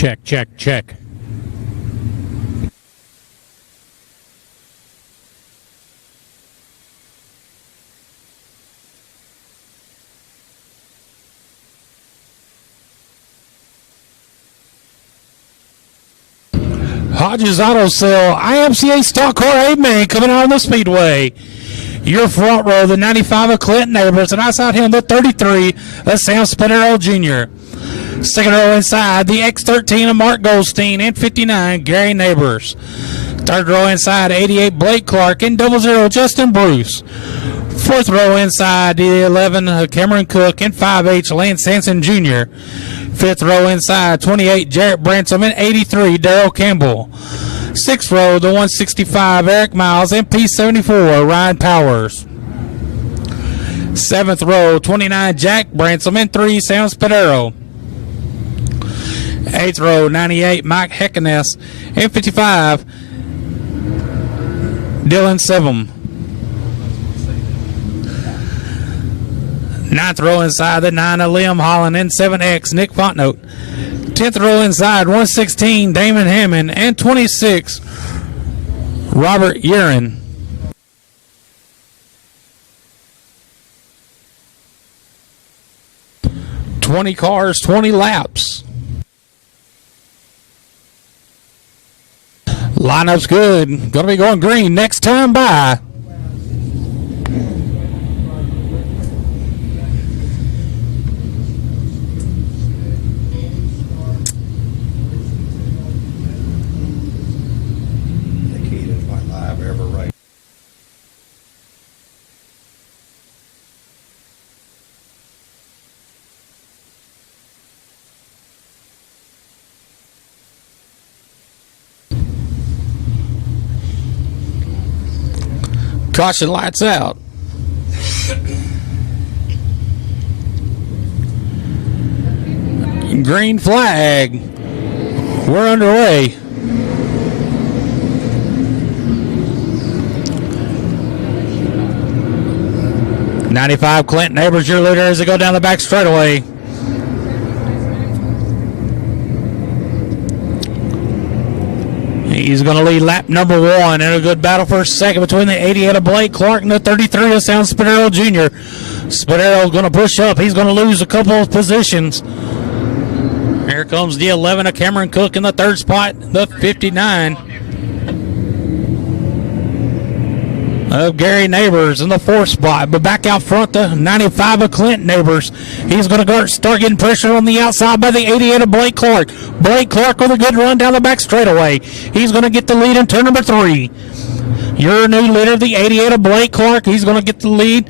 Check, check, check. Hodges Auto Sale, IMCA Stock Car 8-man coming out on the Speedway. Your front row, the 95 of Clinton Neighbors, and outside him, the 33 of Sam Spinero Jr. Second row inside, the X13 of Mark Goldstein, and 59, Gary Neighbors. Third row inside, 88, Blake Clark, and 00, Justin Bruce. Fourth row inside, the 11 of Cameron Cook, and 5H, Lance Hanson Jr. Fifth row inside, 28, Jarrett Bransom, and 83, Darrell Campbell. Sixth row, the 165, Eric Miles, and P74, Ryan Powers. Seventh row, 29, Jack Bransom, and 3, Sam Spadero. Eighth row, 98, Mike Heckeness, and 55, Dylan Sevum. Ninth row inside, the 9 of Liam Holland, and 7X, Nick Fontnote. 10th row inside, 116, Damon Hammond, and 26, Robert Urin. $20 cars, 20 laps. Lineup's good. Going to be going green next time by. Caution, lights out. Green flag. We're underway. '95 Clinton Neighbors, your leader as they go down the back straightaway. He's going to lead lap number 1 in a good battle for second between the 88 of Blake Clark and the 33 of Sam Spadero Jr. Spadero's going to push up. He's going to lose a couple of positions. Here comes the 11 of Cameron Cook in the third spot, the 59 of Gary Neighbors in the fourth spot. But back out front, the 95 of Clint Neighbors. He's going to start getting pressure on the outside by the 88 of Blake Clark. Blake Clark with a good run down the back straightaway. He's going to get the lead in turn number 3. Your new leader, the 88 of Blake Clark. He's going to get the lead.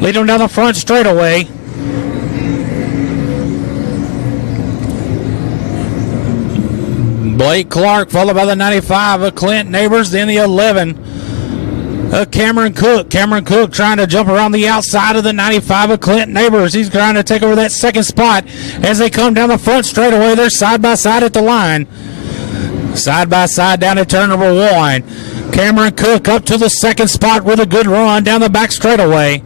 Lead him down the front straightaway. Blake Clark followed by the 95 of Clint Neighbors, then the 11 Cameron Cook. Cameron Cook trying to jump around the outside of the 95 of Clint Neighbors. He's trying to take over that second spot as they come down the front straightaway. They're side by side at the line. Side by side down at turn number 1. Cameron Cook up to the second spot with a good run down the back straightaway.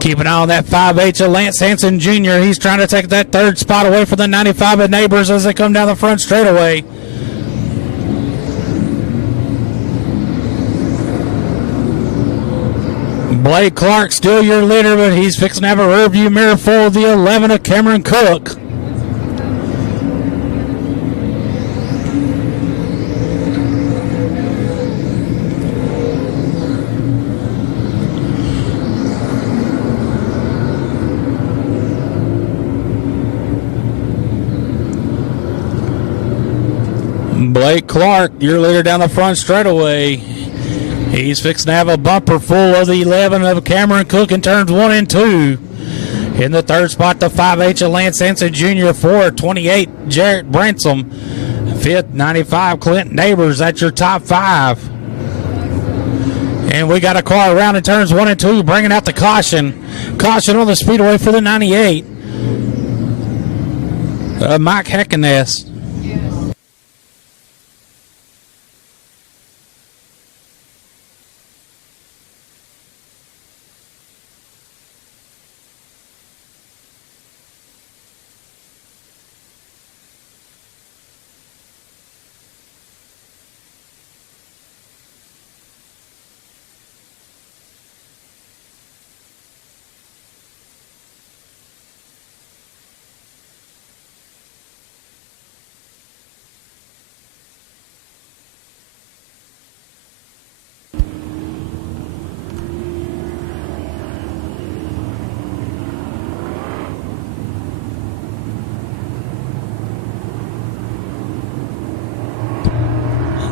Keep an eye on that 5H of Lance Hanson Jr. He's trying to take that third spot away from the 95 of Neighbors as they come down the front straightaway. Blake Clark still your leader, but he's fixing to have a rear view mirror full of the 11 of Cameron Cook. Blake Clark, your leader down the front straightaway. He's fixing to have a bumper full of the 11 of Cameron Cook in turns 1 and 2. In the third spot, the 5H of Lance Hanson Jr. 4, 28, Jarrett Bransom. 5th, 95, Clint Neighbors. That's your top 5. And we got a car around in turns 1 and 2, bringing out the caution. Caution on the Speedway for the 98. Mike Heckeness.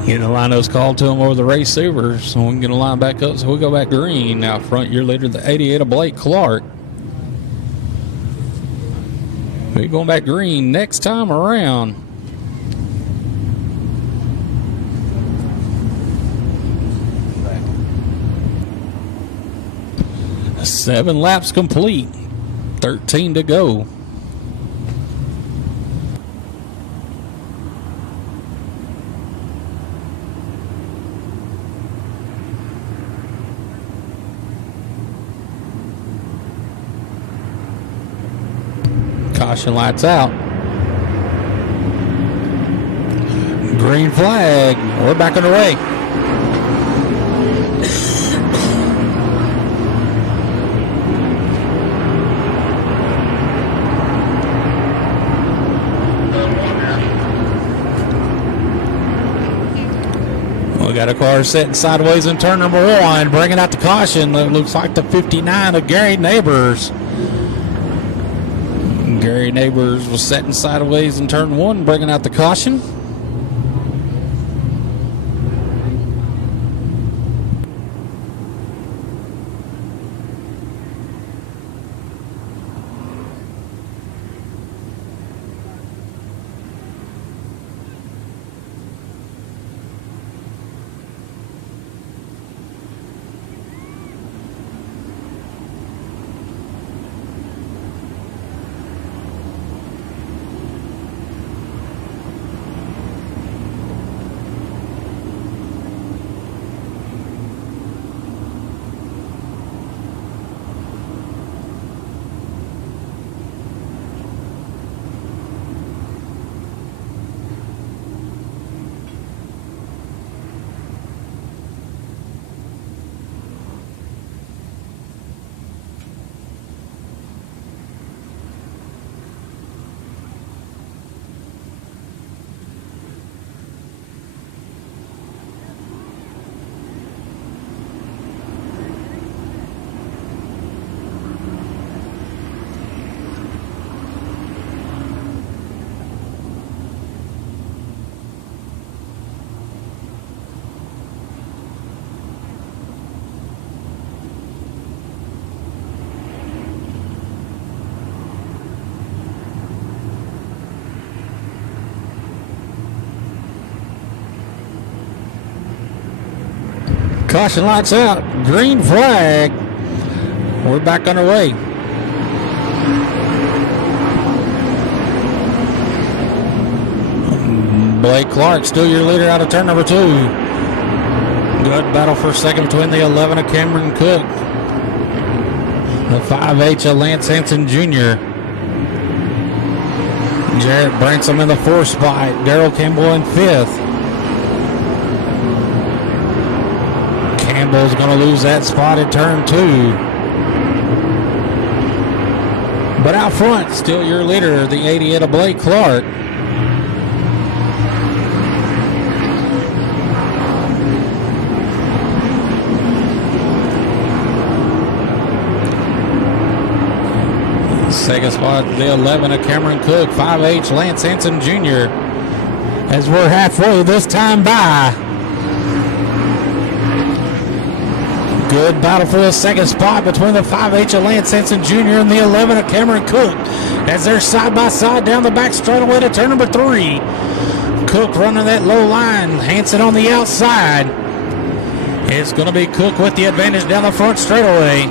Getting the linos called to him over the race super, so we can get a line back up. So we go back green. Out front, your leader, the 88 of Blake Clark. We're going back green next time around. Seven laps complete. 13 to go. Caution lights out. Green flag. We're back underway. We got a car setting sideways in turn number one, bringing out the caution. It looks like the 59 of Gary Neighbors. Gary Neighbors was setting sideways in turn one, bringing out the caution. Caution lights out. Green flag. We're back underway. Blake Clark still your leader out of turn number two. Good battle for second between the 11 of Cameron Cook, the 5H of Lance Hanson Jr. Jarrett Bransom in the fourth spot. Darrell Campbell in fifth. Campbell's going to lose that spot in turn two. But out front, still your leader, the 88 of Blake Clark. Second spot, the 11 of Cameron Cook, 5H Lance Hanson Jr. As we're halfway this time by. Good battle for the second spot between the 5H of Lance Hanson Jr. and the 11 of Cameron Cook as they're side by side down the back straightaway to turn number three. Cook running that low line, Hanson on the outside. It's going to be Cook with the advantage down the front straightaway.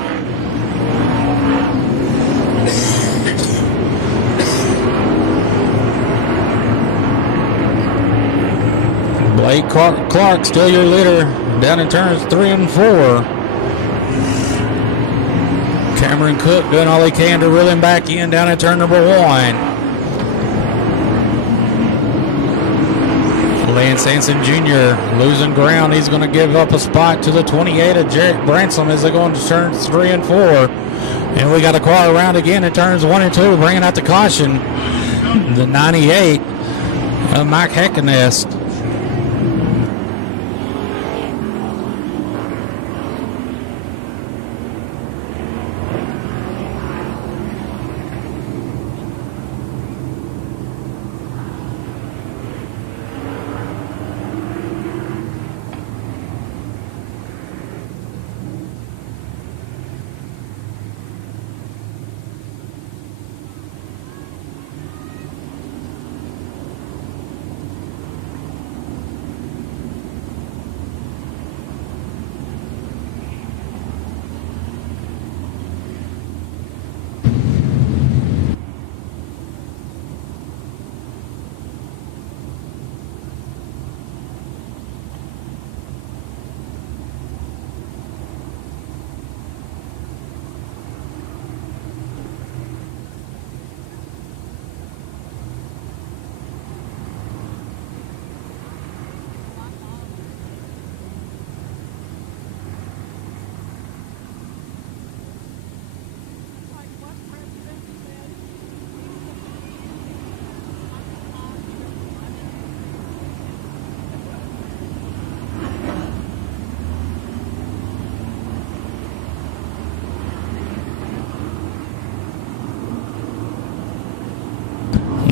Blake Clark still your leader down in turns 3 and 4. Cameron Cook doing all he can to reel him back in down at turn number 1. Lance Hanson Jr. losing ground. He's going to give up a spot to the 28 of Jarrett Bransom as they go into turns 3 and 4. And we got a car around again in turns 1 and 2, bringing out the caution. The 98 of Mike Heckenest.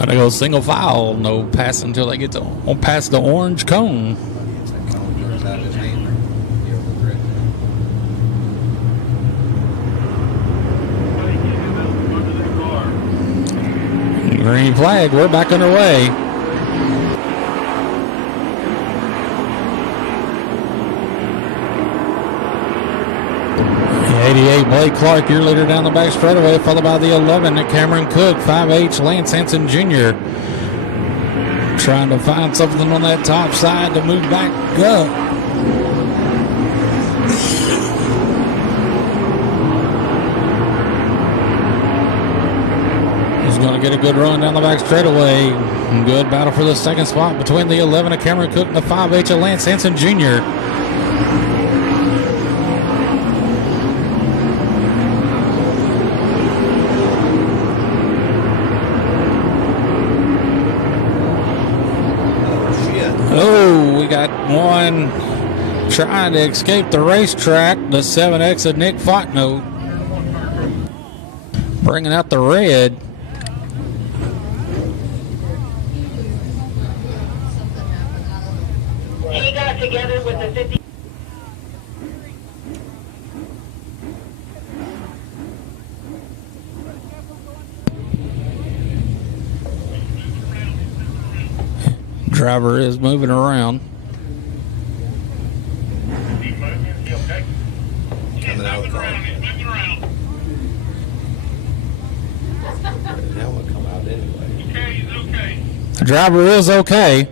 Gonna go single file, no pass until they get to past the orange cone. Green flag, we're back underway. 88, Blake Clark, your leader down the back straightaway, followed by the 11, Cameron Cook, 5H, Lance Hanson Jr. Trying to find something on that top side to move back up. He's going to get a good run down the back straightaway. Good battle for the second spot between the 11 of Cameron Cook and the 5H of Lance Hanson Jr. Oh, we got one trying to escape the racetrack. The 7X of Nick Fontenot bringing out the red. He got together with the 50. Driver is moving around. Coming out of the car. The helmet come out anyway. Okay, he's okay. The driver is okay.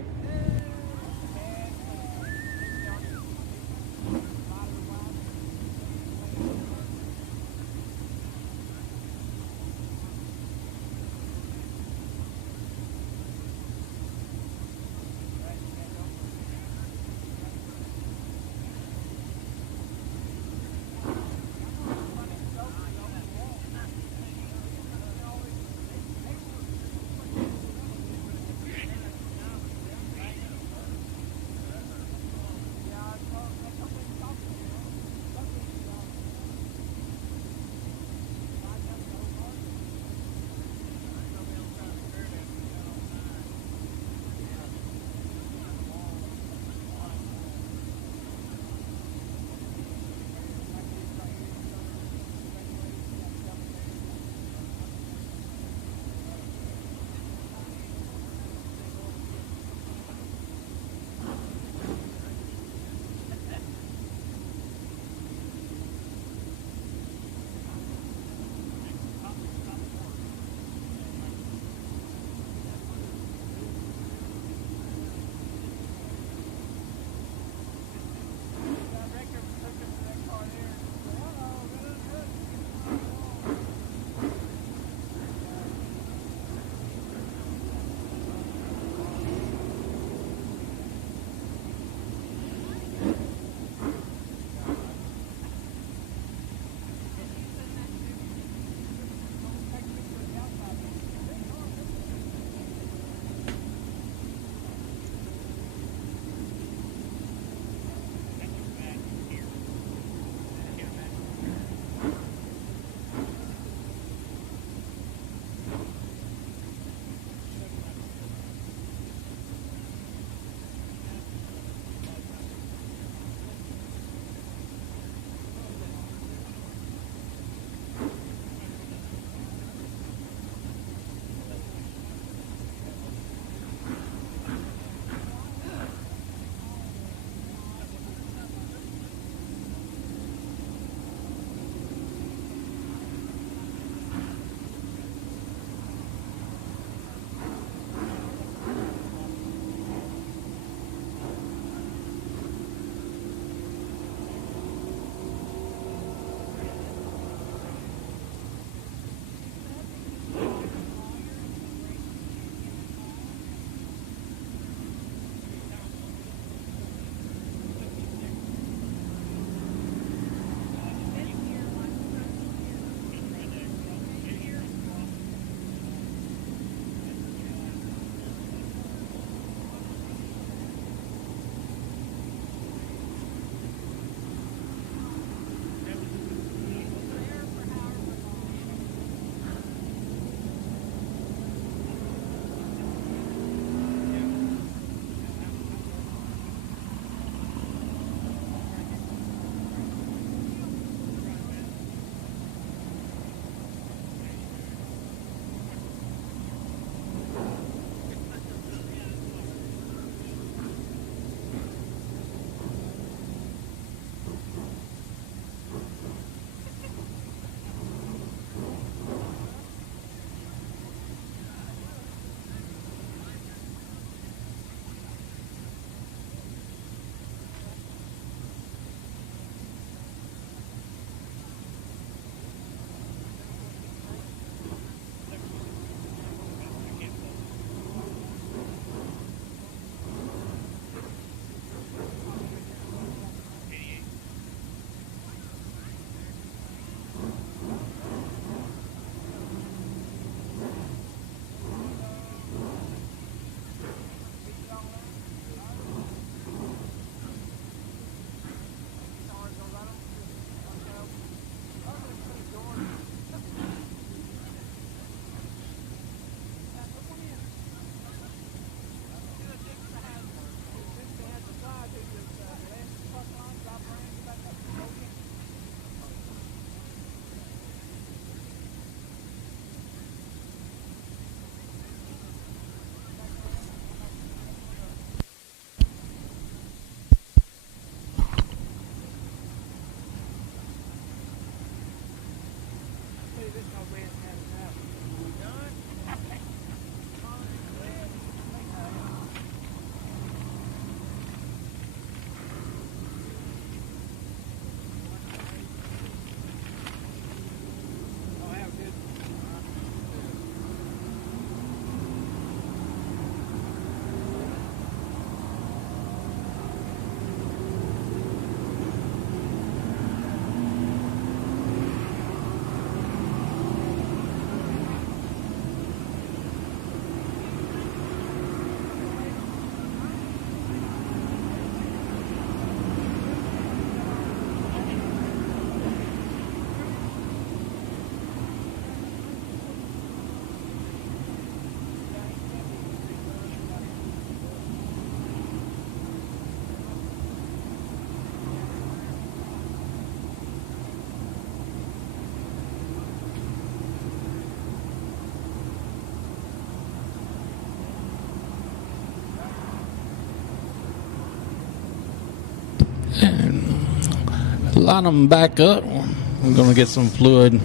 line them back up. I'm going to get some fluid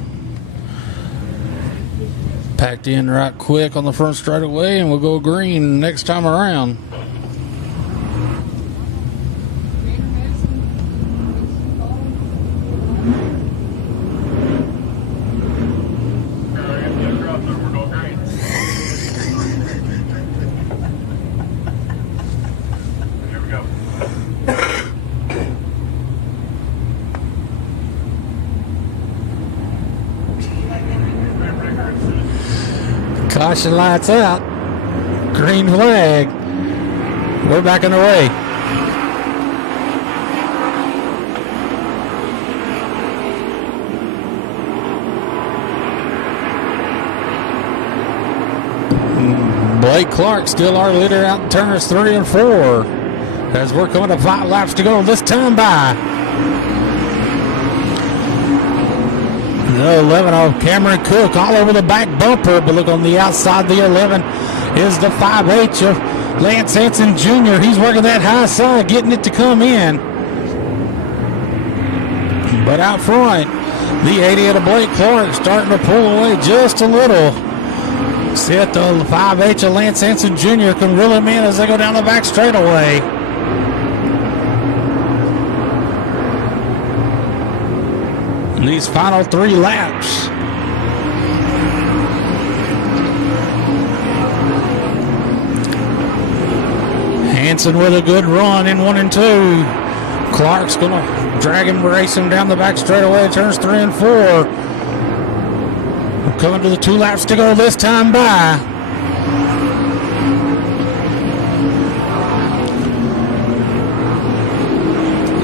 packed in right quick on the front straightaway, and we'll go green next time around. Caution lights out. Green flag. We're back on the way. Blake Clark still our leader out in turns 3 and 4. As we're coming to 5 laps to go this time by. The 11 of Cameron Cook all over the back bumper, but look on the outside. The 11 is the 5H of Lance Hansen Jr. He's working that high side, getting it to come in. But out front, the 88 of Blake Clark starting to pull away just a little. See it, the 5H of Lance Hansen Jr. can reel him in as they go down the back straightaway. These final 3 laps. Hansen with a good run in 1 and 2. Clark's going to drag him, race him down the back straightaway. Turns 3 and 4. We're coming to the 2 laps to go this time by.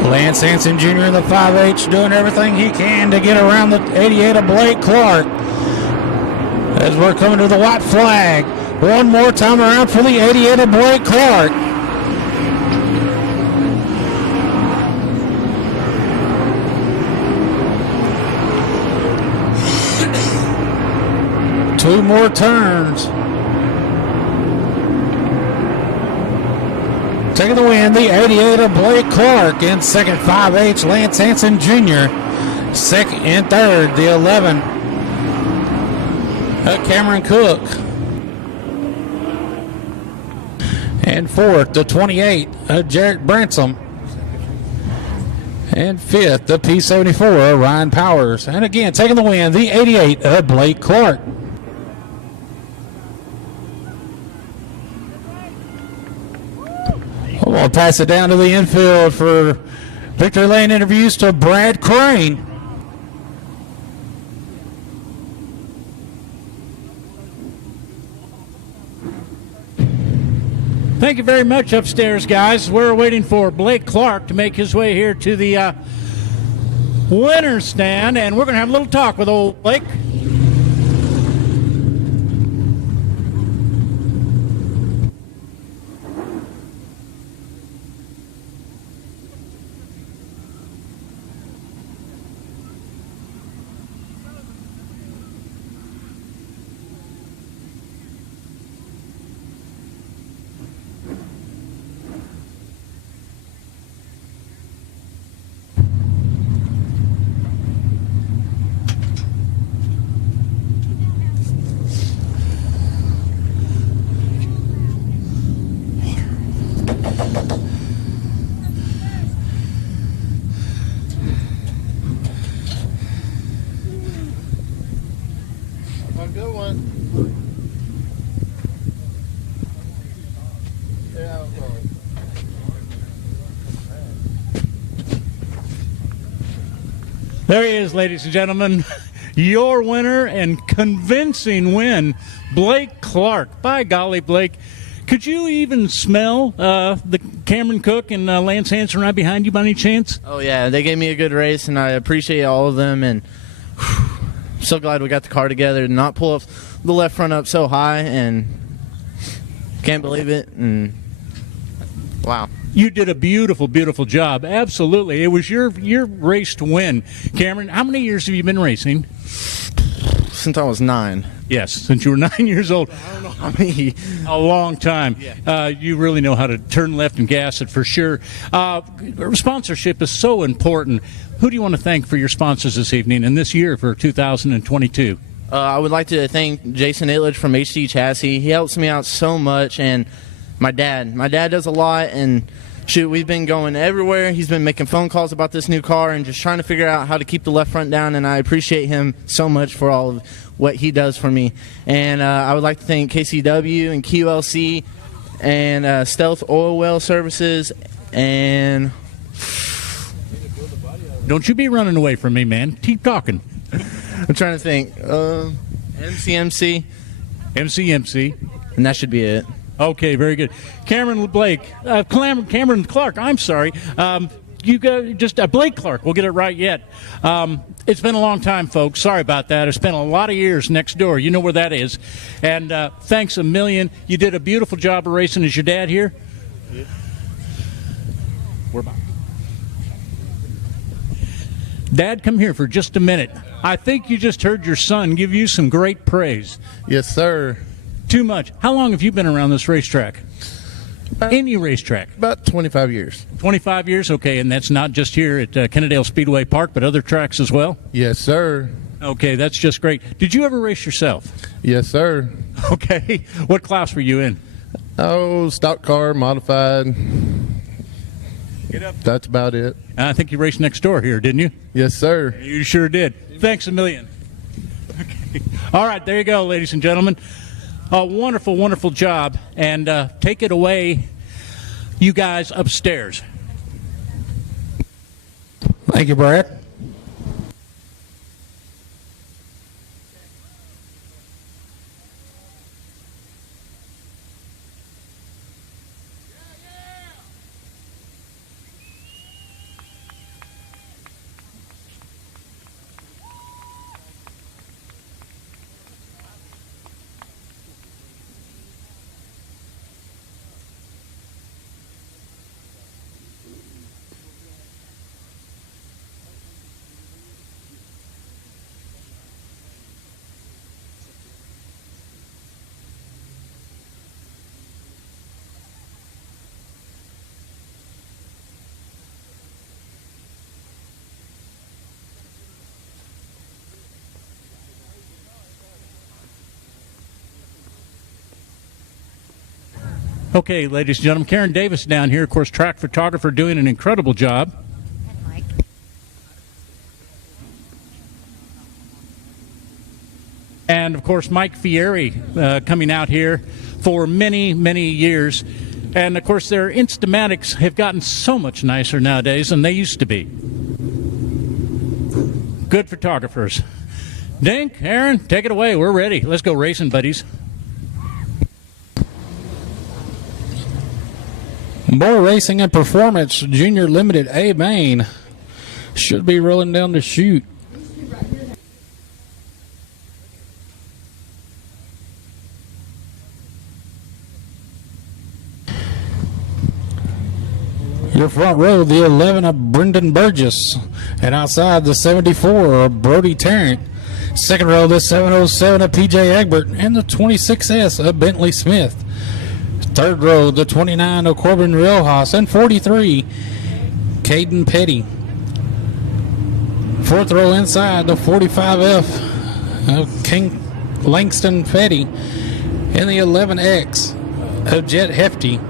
Lance Hansen Jr. in the 5H doing everything he can to get around the 88 of Blake Clark. As we're coming to the white flag. One more time around for the 88 of Blake Clark. Two more turns. Taking the win, the 88 of Blake Clark. In second, 5H, Lance Hansen Jr. Second and third, the 11 of Cameron Cook. And fourth, the 28 of Jarrett Bransom. And fifth, the P74 of Ryan Powers. And again, taking the win, the 88 of Blake Clark. We'll pass it down to the infield for Victory Lane interviews to Brad Crane. Thank you very much upstairs, guys. We're waiting for Blake Clark to make his way here to the winner's stand, and we're going to have a little talk with old Blake. Good one. Yeah, there he is, ladies and gentlemen. Your winner and convincing win, Blake Clark. By golly, Blake, could you even smell the Cameron Cook and Lance Hansen right behind you by any chance? Oh, yeah. They gave me a good race, and I appreciate all of them. And I'm so glad we got the car together and not pull the left front up so high, and can't believe it. And wow. You did a beautiful, beautiful job. Absolutely. It was your race to win. Cameron, how many years have you been racing? Since I was 9. Yes, since you were 9 years old. I mean, A long time. You really know how to turn left and gas it for sure. Sponsorship is so important. Who do you want to thank for your sponsors this evening and this year for 2022? I would like to thank Jason Itledge from HD Chassis. He helps me out so much, and my dad. My dad does a lot, and shoot, we've been going everywhere. He's been making phone calls about this new car and just trying to figure out how to keep the left front down, and I appreciate him so much for all of what he does for me. And I would like to thank KCW and QLC and Stealth Oil Well Services, and Don't you be running away from me, man. Keep talking. I'm trying to think. MCMC, MCMC. and that should be it. Okay, very good. Cameron Clark, I'm sorry. You got just Blake Clark. We'll get it right yet. It's been a long time, folks. Sorry about that. It's been a lot of years next door. You know where that is. And thanks a million. You did a beautiful job of racing. Is your dad here? Yeah. We're back. Dad, come here for just a minute. I think you just heard your son give you some great praise. Yes, sir. Too much. How long have you been around this racetrack? Any racetrack? About 25 years. 25 years? Okay, and that's not just here at Kennedale Speedway Park, but other tracks as well? Yes, sir. Okay, that's just great. Did you ever race yourself? Yes, sir. Okay. What class were you in? Oh, stock car, modified. Get up. That's about it. I think you raced next door here, didn't you? Yes, sir. You sure did. Thanks a million. Okay. All right, there you go, ladies and gentlemen. A wonderful, wonderful job. And take it away, you guys upstairs. Thank you, Brad. Okay, ladies and gentlemen, Karen Davis down here, of course, track photographer, doing an incredible job. And, of course, Mike Fieri coming out here for many, many years. And, of course, their Instamatics have gotten so much nicer nowadays than they used to be. Good photographers. Dink, Aaron, take it away. We're ready. Let's go racing, buddies. More racing and performance. Junior Limited A main should be rolling down the chute. Your front row, the 11 of Brendan Burgess, and outside the 74 of Brody Tarrant. Second row, the 707 of PJ Egbert, and the 26S of Bentley Smith. Third row, the 29 of Corbin Riojas, and 43, Caden Petty. Fourth row inside, the 45F of King Langston Petty, and the 11X of Jet Hefty.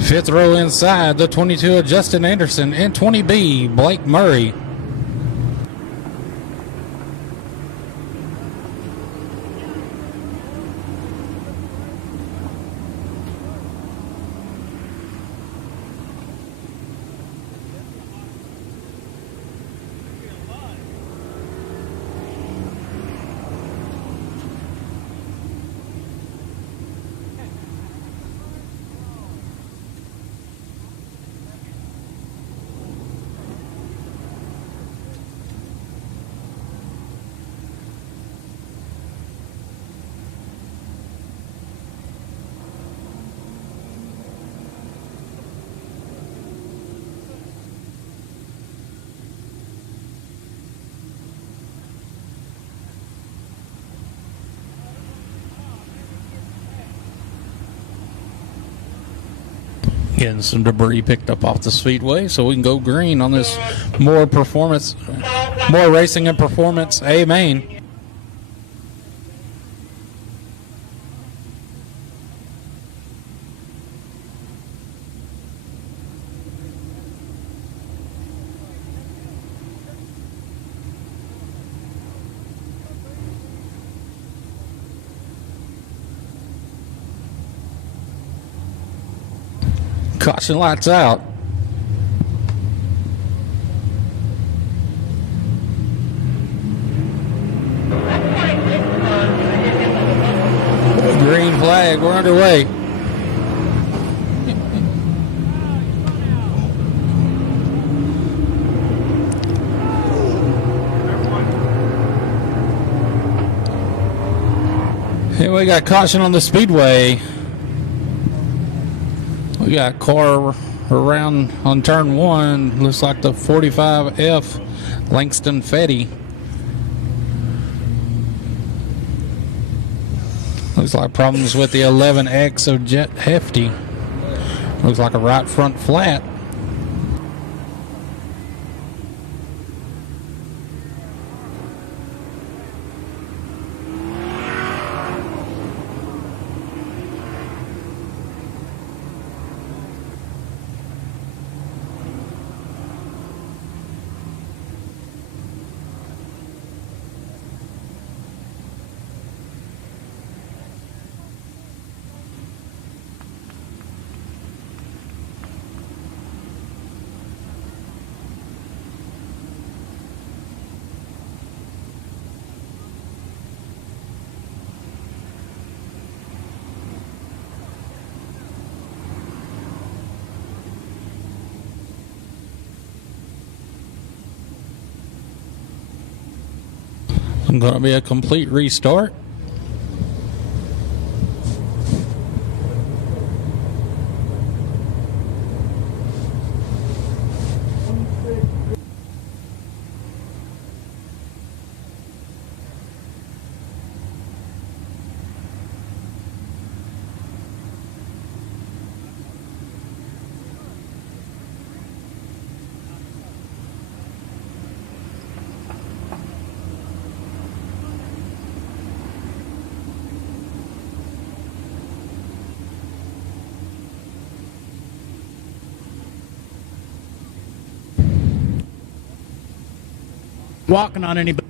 Fifth row inside, the 22 of Justin Anderson, and 20B, Blake Murray. Getting some debris picked up off the speedway, so we can go green on this more racing and performance A main. Caution lights out. Green flag, we're underway. Here we got caution on the speedway. We got car around on turn 1. Looks like the 45F Langston Fetty. Looks like problems with the 11X of Jet Hefty. Looks like a right front flat. It's going to be a complete restart. Walking on anybody.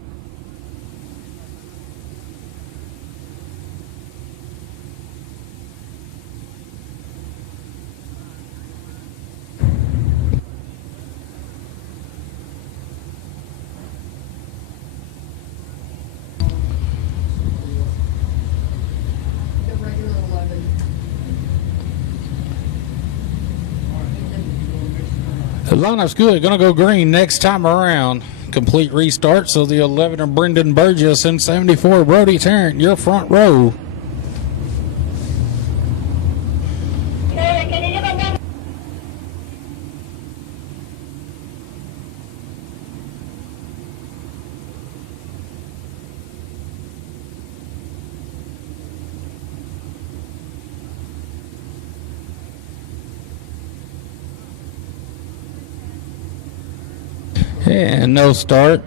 The lineup's good. Going to go green next time around. Complete restart. So the 11 of Brendan Burgess and 74 Brody Tarrant, your front row. And no start.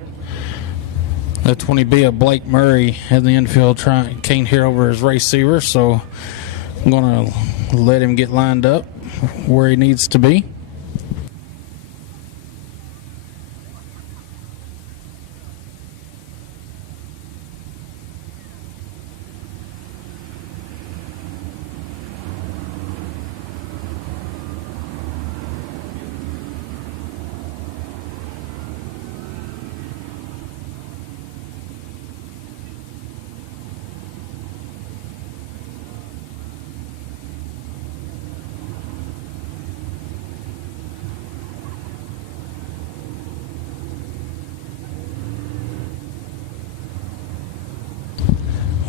The 20B of Blake Murray in the infield can't hear over his receiver, so I'm going to let him get lined up where he needs to be.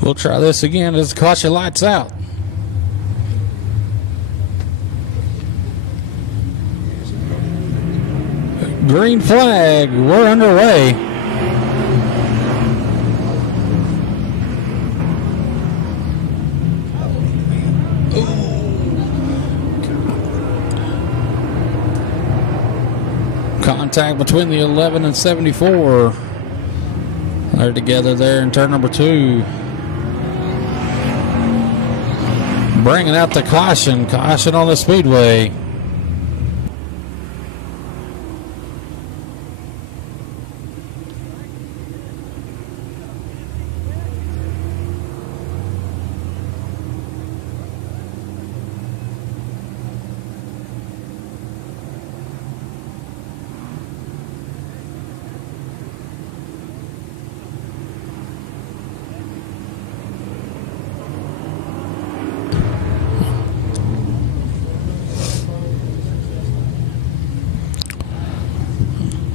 We'll try this again as the caution lights out. Green flag, we're underway. contact between the 11 and 74. They're together there in turn number 2. Bringing out the caution. Caution on the Speedway.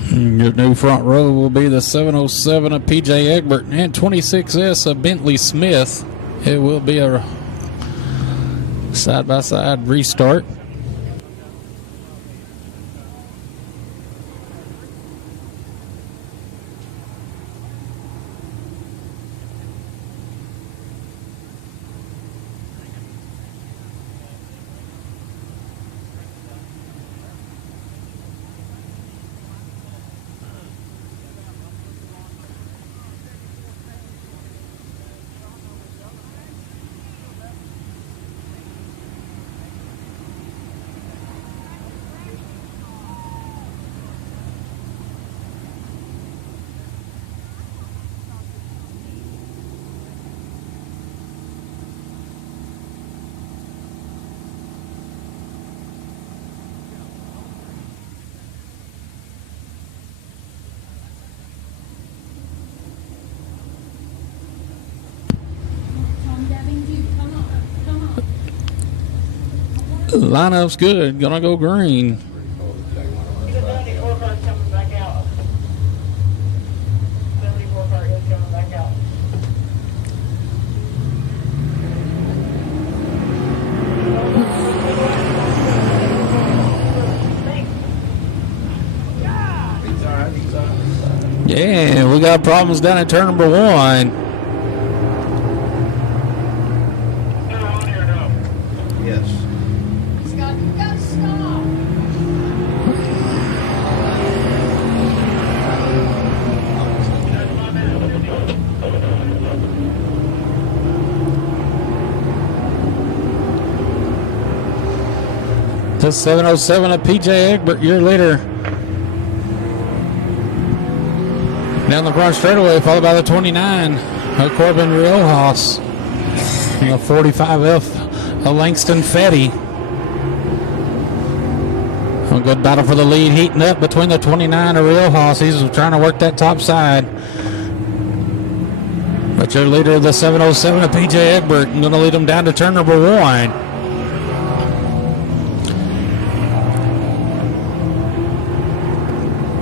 Your new front row will be the 707 of PJ Egbert and 26S of Bentley Smith. It will be a side-by-side restart. Lineup's good. Gonna go green. The 74 car's coming back out. 74 car is coming back out. Yeah, we got problems down at turn number 1. They're on here now. Yes. Scott, you gotta stop. The 707 of PJ Egbert, your leader. Down the front straightaway, followed by the 29 of Corbin Riojas. And the 45F of Langston Fetty. A good battle for the lead, heating up between the 29 of Riojas. He's trying to work that top side. But your leader of the 707 of PJ Egbert, going to lead him down to turn number 1.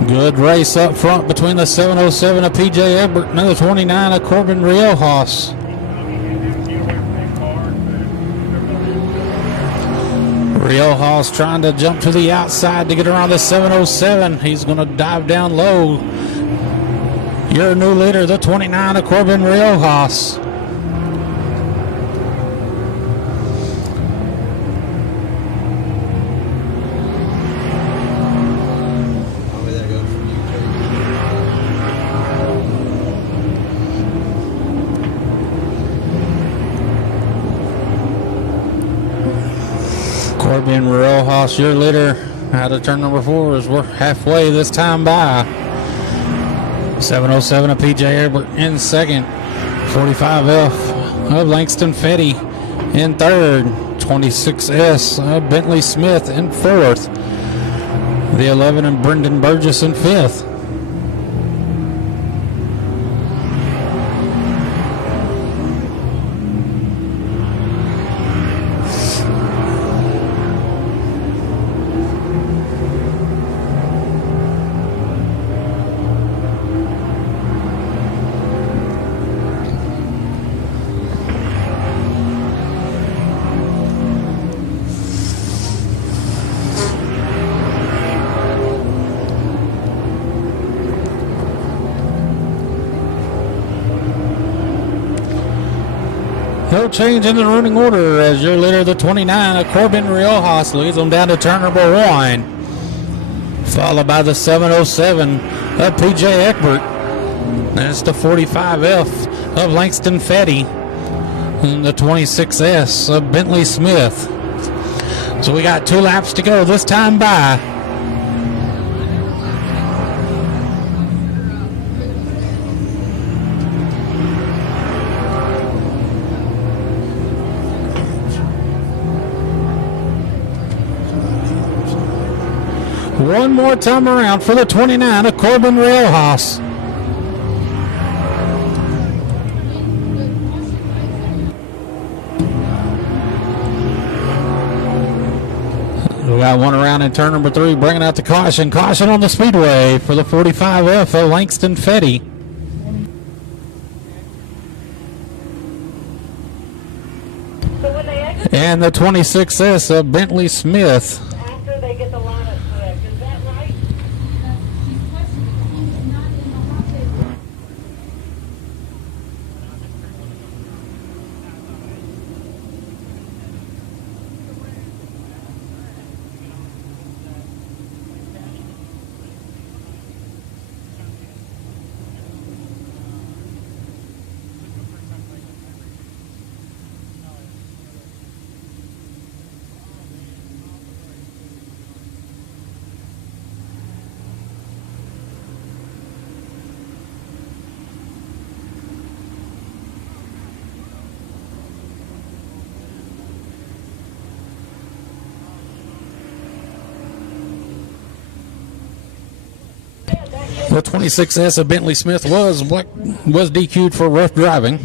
Good race up front between the 707 of PJ Egbert and the 29 of Corbin Riojas. Riojas trying to jump to the outside to get around the 707. He's going to dive down low. Your new leader, the 29 of Corbin Riojas. Probably that goes for you, Corbin Riojas, your leader, out of turn number 4 as we're halfway this time by. 707 of PJ Egbert in second. 45F of Langston Fetty in third. 26S of Bentley Smith in fourth. The 11 of Brendan Burgess in fifth. No change in the running order as your leader, the 29 of Corbin Riojas, leads them down to turn number 1. followed by the 707 of PJ Egbert. That's the 45F of Langston Fetty and the 26S of Bentley Smith. So we got 2 laps to go this time by. One more time around for the 29 of Corbin Railhouse. We got one around in turn number 3, bringing out the caution. Caution on the Speedway for the 45F of Langston Fetty. So when they exit And the 26S of Bentley Smith. after they get the lineup correct, is that right? The 26S of Bentley Smith was DQ'd for rough driving.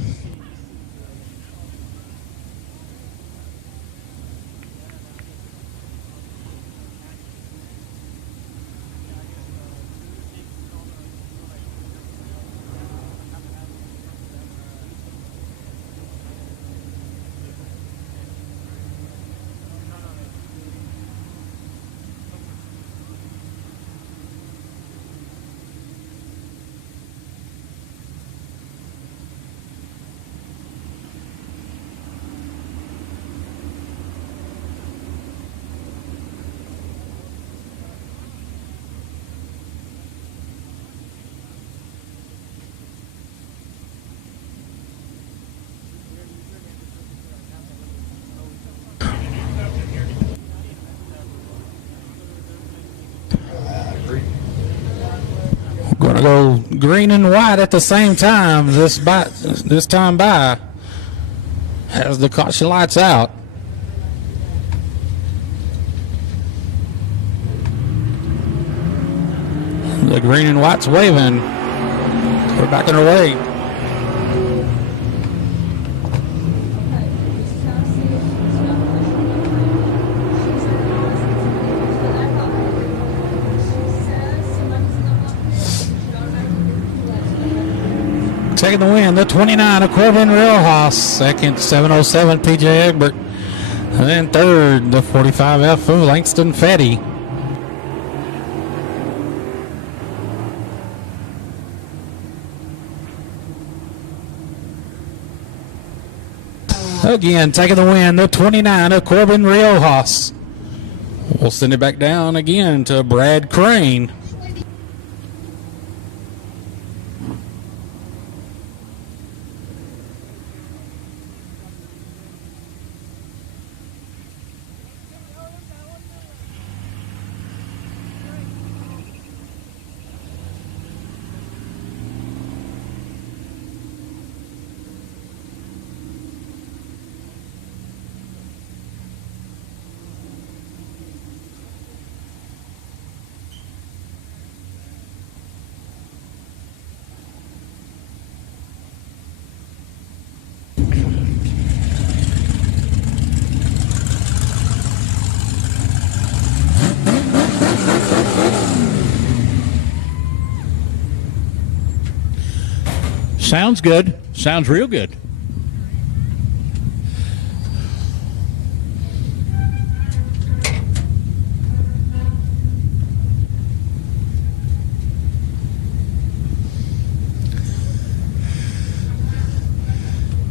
Going to go green and white at the same time this time by as the caution lights out. The green and white's waving. We're back on our way. Taking the win, the 29 of Corbin Railhouse. Second, 707 PJ Egbert. And then third, the 45F of Langston Fetty. Again, taking the win, the 29 of Corbin Railhouse. We'll send it back down again to Brad Crane. Sounds good. Sounds real good.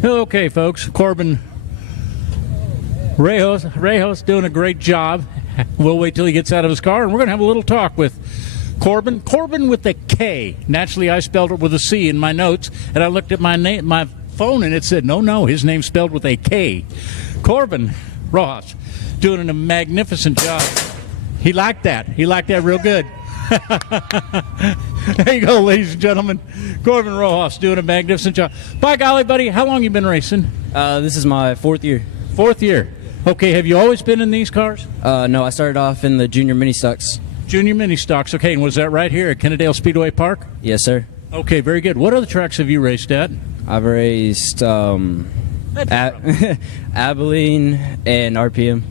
Okay, folks. Corbin Rayos doing a great job. We'll wait till he gets out of his car, and we're going to have a little talk with Corbin. Corbin with a K. Naturally, I spelled it with a C in my notes, and I looked at my phone, and it said, no, his name's spelled with a K. Corbin Rojas, doing a magnificent job. He liked that. He liked that real good. There you go, ladies and gentlemen. Corbin Rojas doing a magnificent job. By golly, buddy, how long you been racing? This is my 4th year. 4th year. Okay, have you always been in these cars? No, I started off in the junior mini stocks. Junior mini stocks. Okay, and was that right here at Kennedale Speedway Park? Yes, sir. Okay, very good. What other tracks have you raced at? I've raced Abilene and RPM.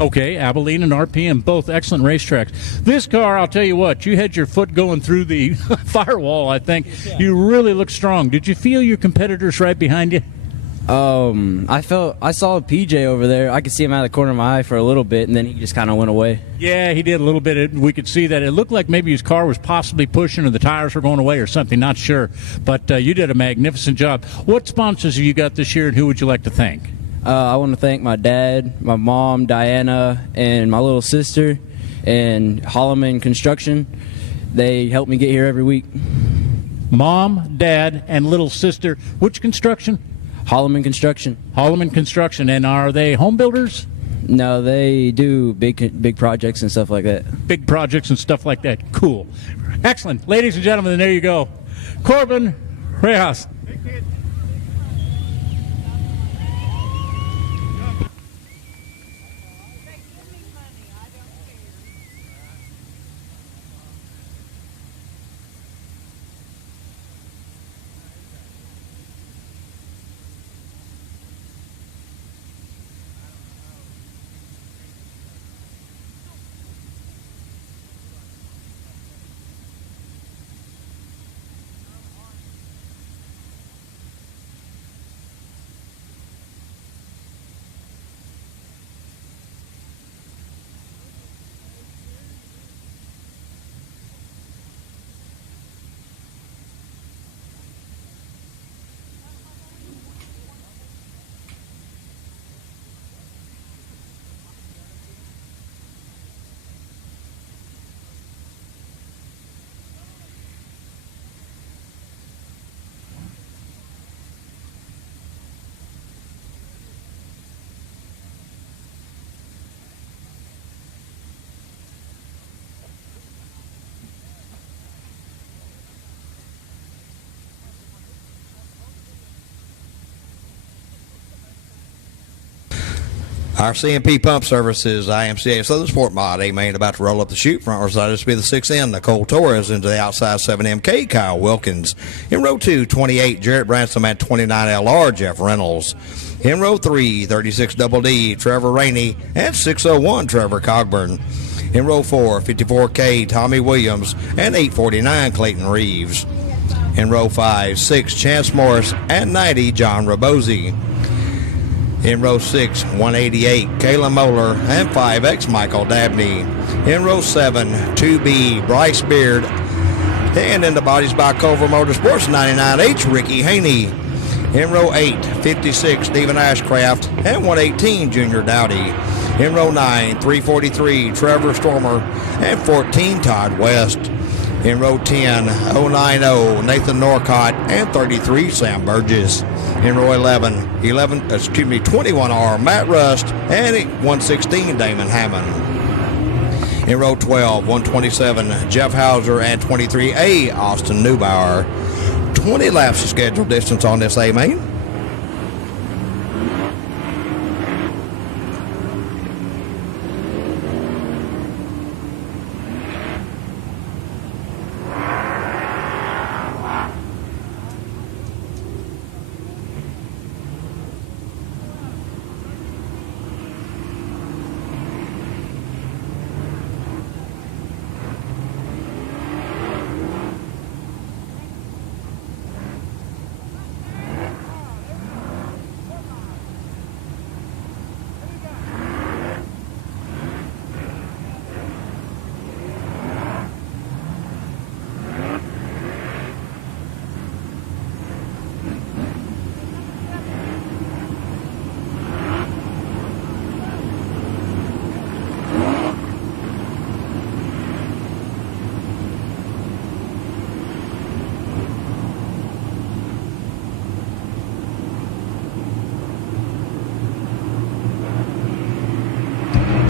Okay, Abilene and RPM, both excellent racetracks. This car, I'll tell you what, you had your foot going through the firewall, I think. You really look strong. Did you feel your competitors right behind you? I saw PJ over there. I could see him out of the corner of my eye for a little bit, and then he just kind of went away. Yeah, he did a little bit. We could see that. It looked like maybe his car was possibly pushing or the tires were going away or something, not sure. But you did a magnificent job. What sponsors have you got this year, and who would you like to thank? I want to thank my dad, my mom, Diana, and my little sister, and Holloman Construction. They help me get here every week. Mom, dad, and little sister. Which construction? Holloman Construction. Holloman Construction. And are they home builders? No, they do big projects and stuff like that. Big projects and stuff like that. Cool. Excellent. Ladies and gentlemen, there you go. Corbin Rejas. Our CMP Pump Services, IMCA Southern Sport Mod, A-Main about to roll up the chute. Front row side, this will be the 6N, Nicole Torres, into the outside 7MK, Kyle Wilkins. In row 2, 28, Jarrett Branson at 29 LR, Jeff Reynolds. In row 3, 36 Double D, Trevor Rainey, and 601, Trevor Cogburn. In row 4, 54K, Tommy Williams, and 849, Clayton Reeves. In row 5, 6, Chance Morris, and 90, John Rabosi. In row 6, 188, Kayla Moeller, and 5X, Michael Dabney. In row 7, 2B, Bryce Beard. And in the bodies by Culver Motorsports, 99H, Ricky Haney. In row 8, 56, Stephen Ashcraft, and 118, Junior Dowdy. In row 9, 343, Trevor Stormer, and 14, Todd West. In row 10, 090, Nathan Norcott, and 33, Sam Burgess. In row 21R, Matt Rust, and 116, Damon Hammond. In row 12, 127, Jeff Hauser, and 23A, Austin Neubauer. 20 laps of scheduled distance on this A-Main.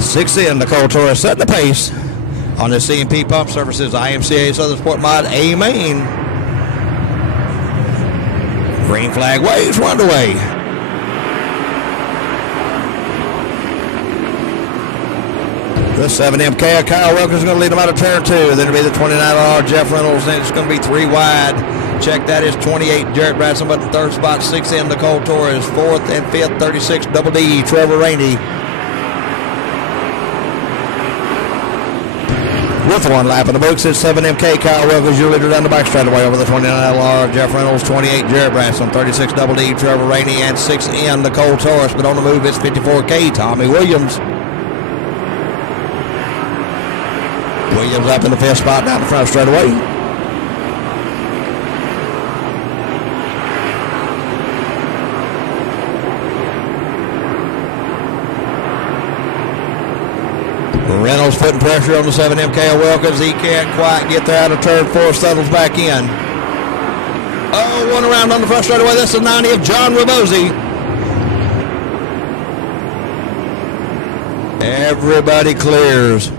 6 in, Nicole Torres setting the pace on the C&P Pump Services IMCA Southern Sport Mod A main. Green flag waves, we're underway. The 7MK of Kyle Wilkins is going to lead them out of turn 2. Then it'll be the 29R Jeff Reynolds. Then it's going to be 3 wide. Check that is 28 Jarrett Branson, but in third spot, 6 in Nicole Torres. Fourth and fifth, 36 Double D Trevor Rainey. With 1 lap in the books, it's 7MK Kyle Wilkins, your leader down the back straightaway over the 29LR Jeff Reynolds, 28 Jarrett Branson, 36 Double D Trevor Rainey, and 6 in Nicole Torres. But on the move, it's 54K Tommy Williams. Williams up in the fifth spot down the front straightaway. Reynolds putting pressure on the 7MK Wilkins. He can't quite get there out of turn 4. Settles back in. Oh, one around on the front straightaway. That's the 90 of John Rabosi. Everybody clears.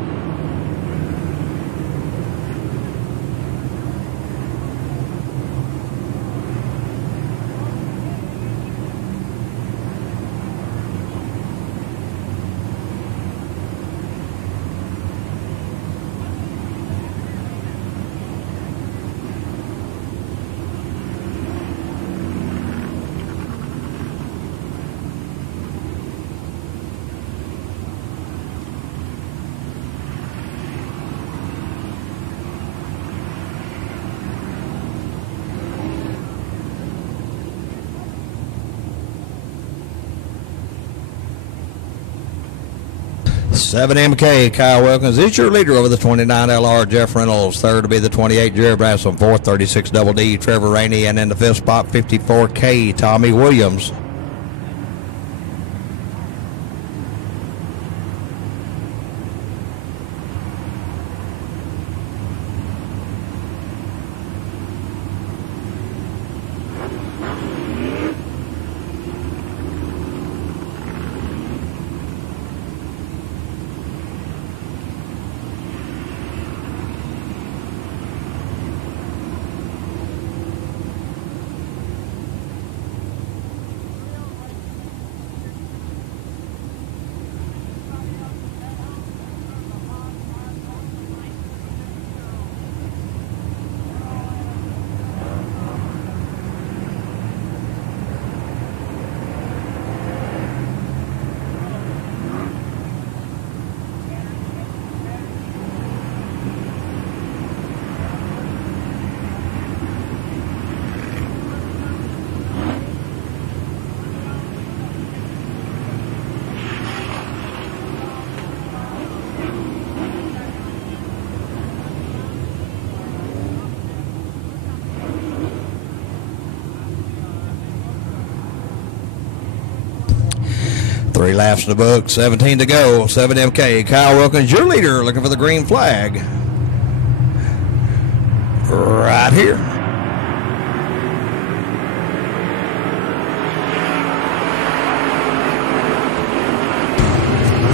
Seven MK Kyle Wilkins is your leader over the 29 LR Jeff Reynolds. Third to be the 28 Jared Branson. Fourth, 36 Double D Trevor Rainey, and in the fifth spot, 54K Tommy Williams. Three laps in the book, 17 to go. 7MK Kyle Wilkins, your leader, looking for the green flag. Right here.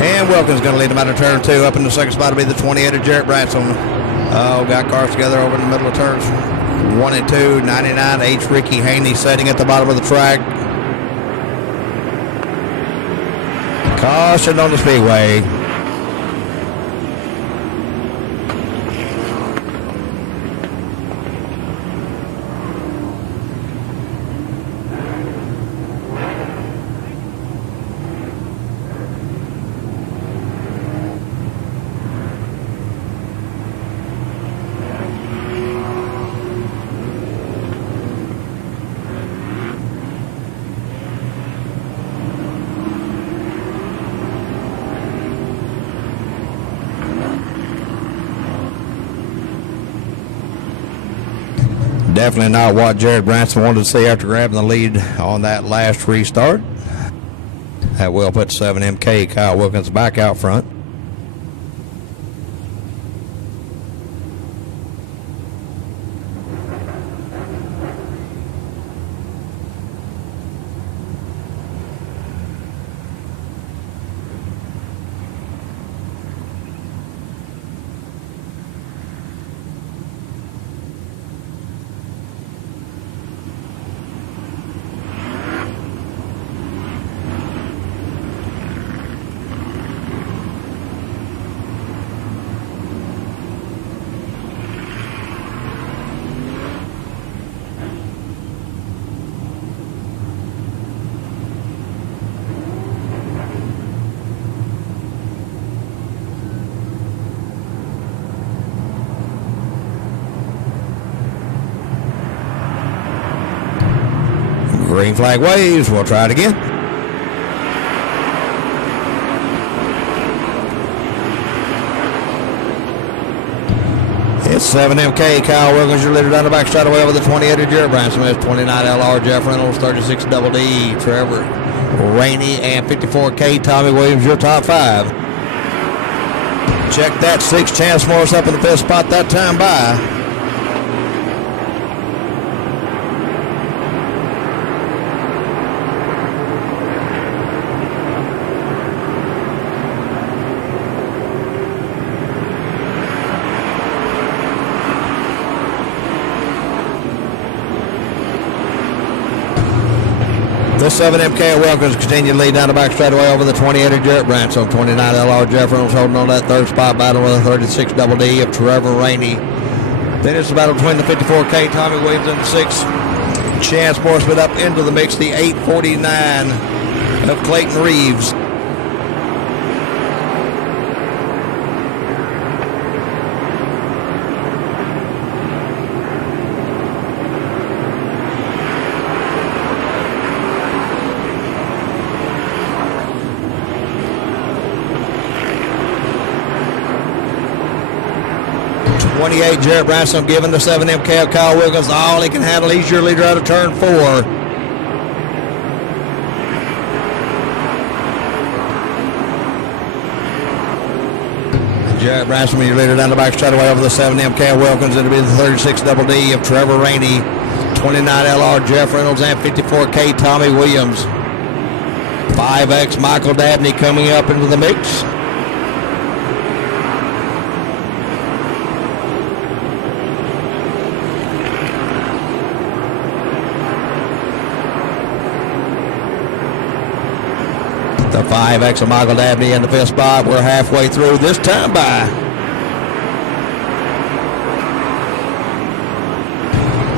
And Wilkins going to lead him out of turn 2. Up in the second spot will be the 28 of Jarrett Branson. Oh, got cars together over in the middle of turns 1 and 2. 99 H. Ricky Haney setting at the bottom of the track. Caution on the speedway. Definitely not what Jared Branson wanted to see after grabbing the lead on that last restart. That will put 7MK Kyle Wilkins back out front. Green flag waves. We'll try it again. It's 7MK. Kyle Wilkins, your leader down the back straightaway over the 28 of Jared Branson. 29 LR Jeff Reynolds, 36 Double D Trevor Rainey, and 54K Tommy Williams, your top 5. Check that. 6 Chance Morris up in the 5th spot that time by. The 7MK Wilkins continue to lead down the back straightaway over the 28 of Jarrett Branson. 29 LR Jeff Reynolds holding on that 3rd spot, battle with the 36 Double D of Trevor Rainey. Then it's the battle between the 54K Tommy Williams and the 6 Chance Morris, but up into the mix, the 849 of Clayton Reeves. Jarrett Branson giving the 7MK of Kyle Wilkins all he can handle. He's your leader out of turn 4. Jarrett Branson, your leader down the back straightaway over the 7MK of Wilkins. It'll be the 36 Double D of Trevor Rainey, 29 LR Jeff Reynolds, and 54K Tommy Williams. 5X Michael Dabney coming up into the mix. The 5X of Michael Dabney in the 5th spot. We're halfway through this time by.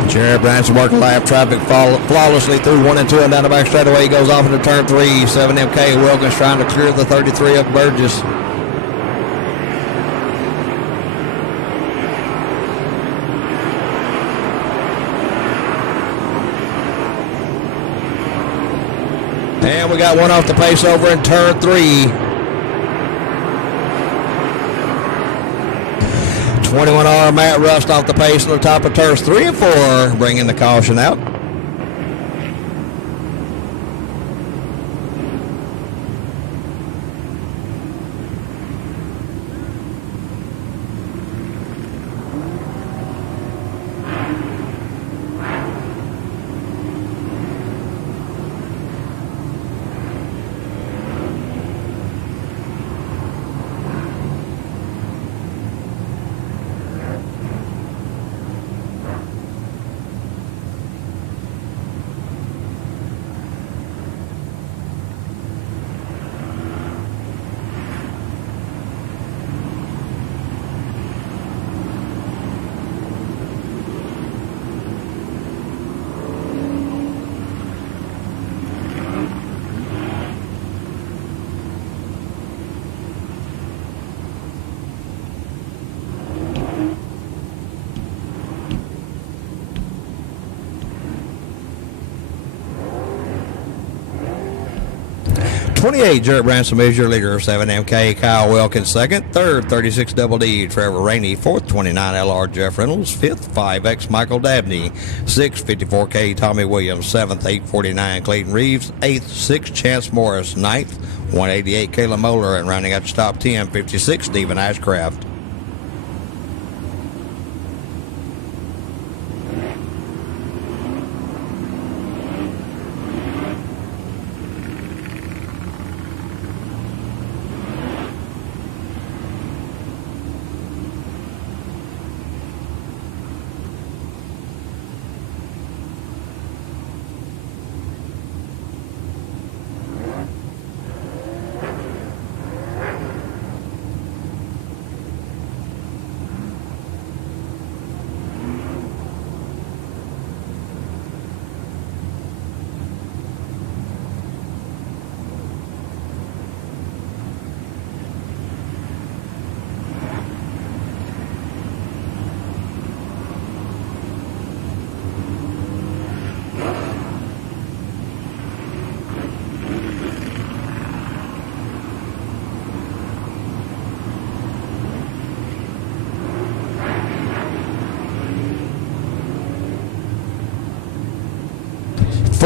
Jared Branson working lap traffic flawlessly through 1 and 2 and down the back straightaway. He goes off into turn 3. 7MK Wilkins trying to clear the 33 of Burgess. And we got one off the pace over in turn 3. 21R Matt Rust off the pace on the top of turns 3 and 4, bringing the caution out. Jarrett Branson is your leader. 7MK Kyle Wilkins second. 3rd, 36 Double D Trevor Rainey. 4th, 29 LR Jeff Reynolds. 5th, 5X Michael Dabney. 6th, 54K Tommy Williams. 7th, 849 Clayton Reeves. 8th, 6 Chance Morris. 9th, 188 Kayla Moeller. And rounding out the top 10, 56 Stephen Ashcraft.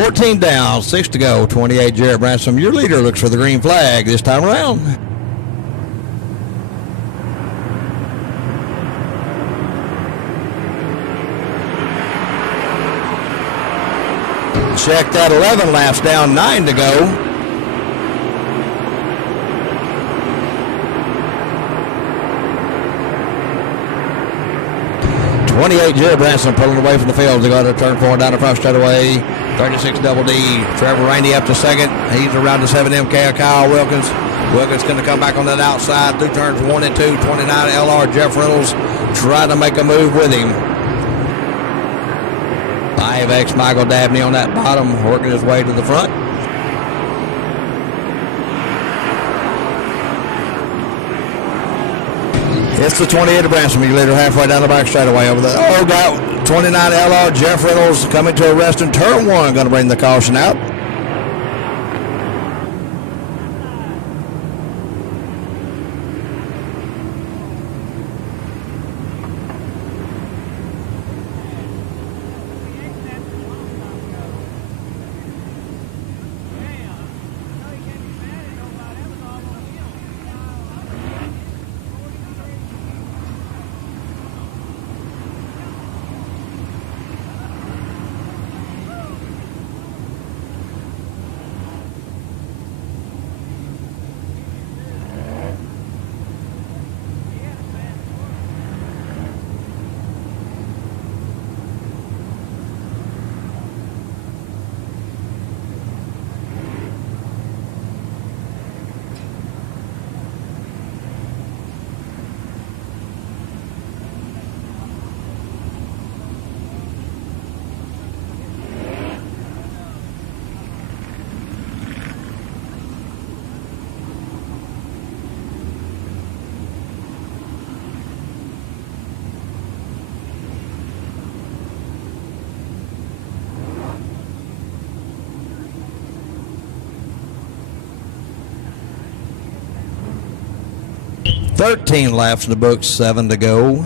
14 down, 6 to go, 28 Jarrett Branson. Your leader looks for the green flag this time around. Check that, 11 laps down, 9 to go. Jarrett Branson pulling away from the field. They got to turn 4 down the front straightaway. 36 Double D. Trevor Rainey up to second. He's around the 7 MK. Kyle Wilkins. Wilkins going to come back on that outside through turns 1 and 2. 29 LR. Jeff Reynolds trying to make a move with him. 5X Michael Dabney on that bottom, working his way to the front. It's the 28 of Branson. You leader halfway down the back straightaway over there. Oh, got 29 LR. Jeff Reynolds coming to a rest in turn 1. Going to bring the caution out. Thirteen laps in the books, 7 to go.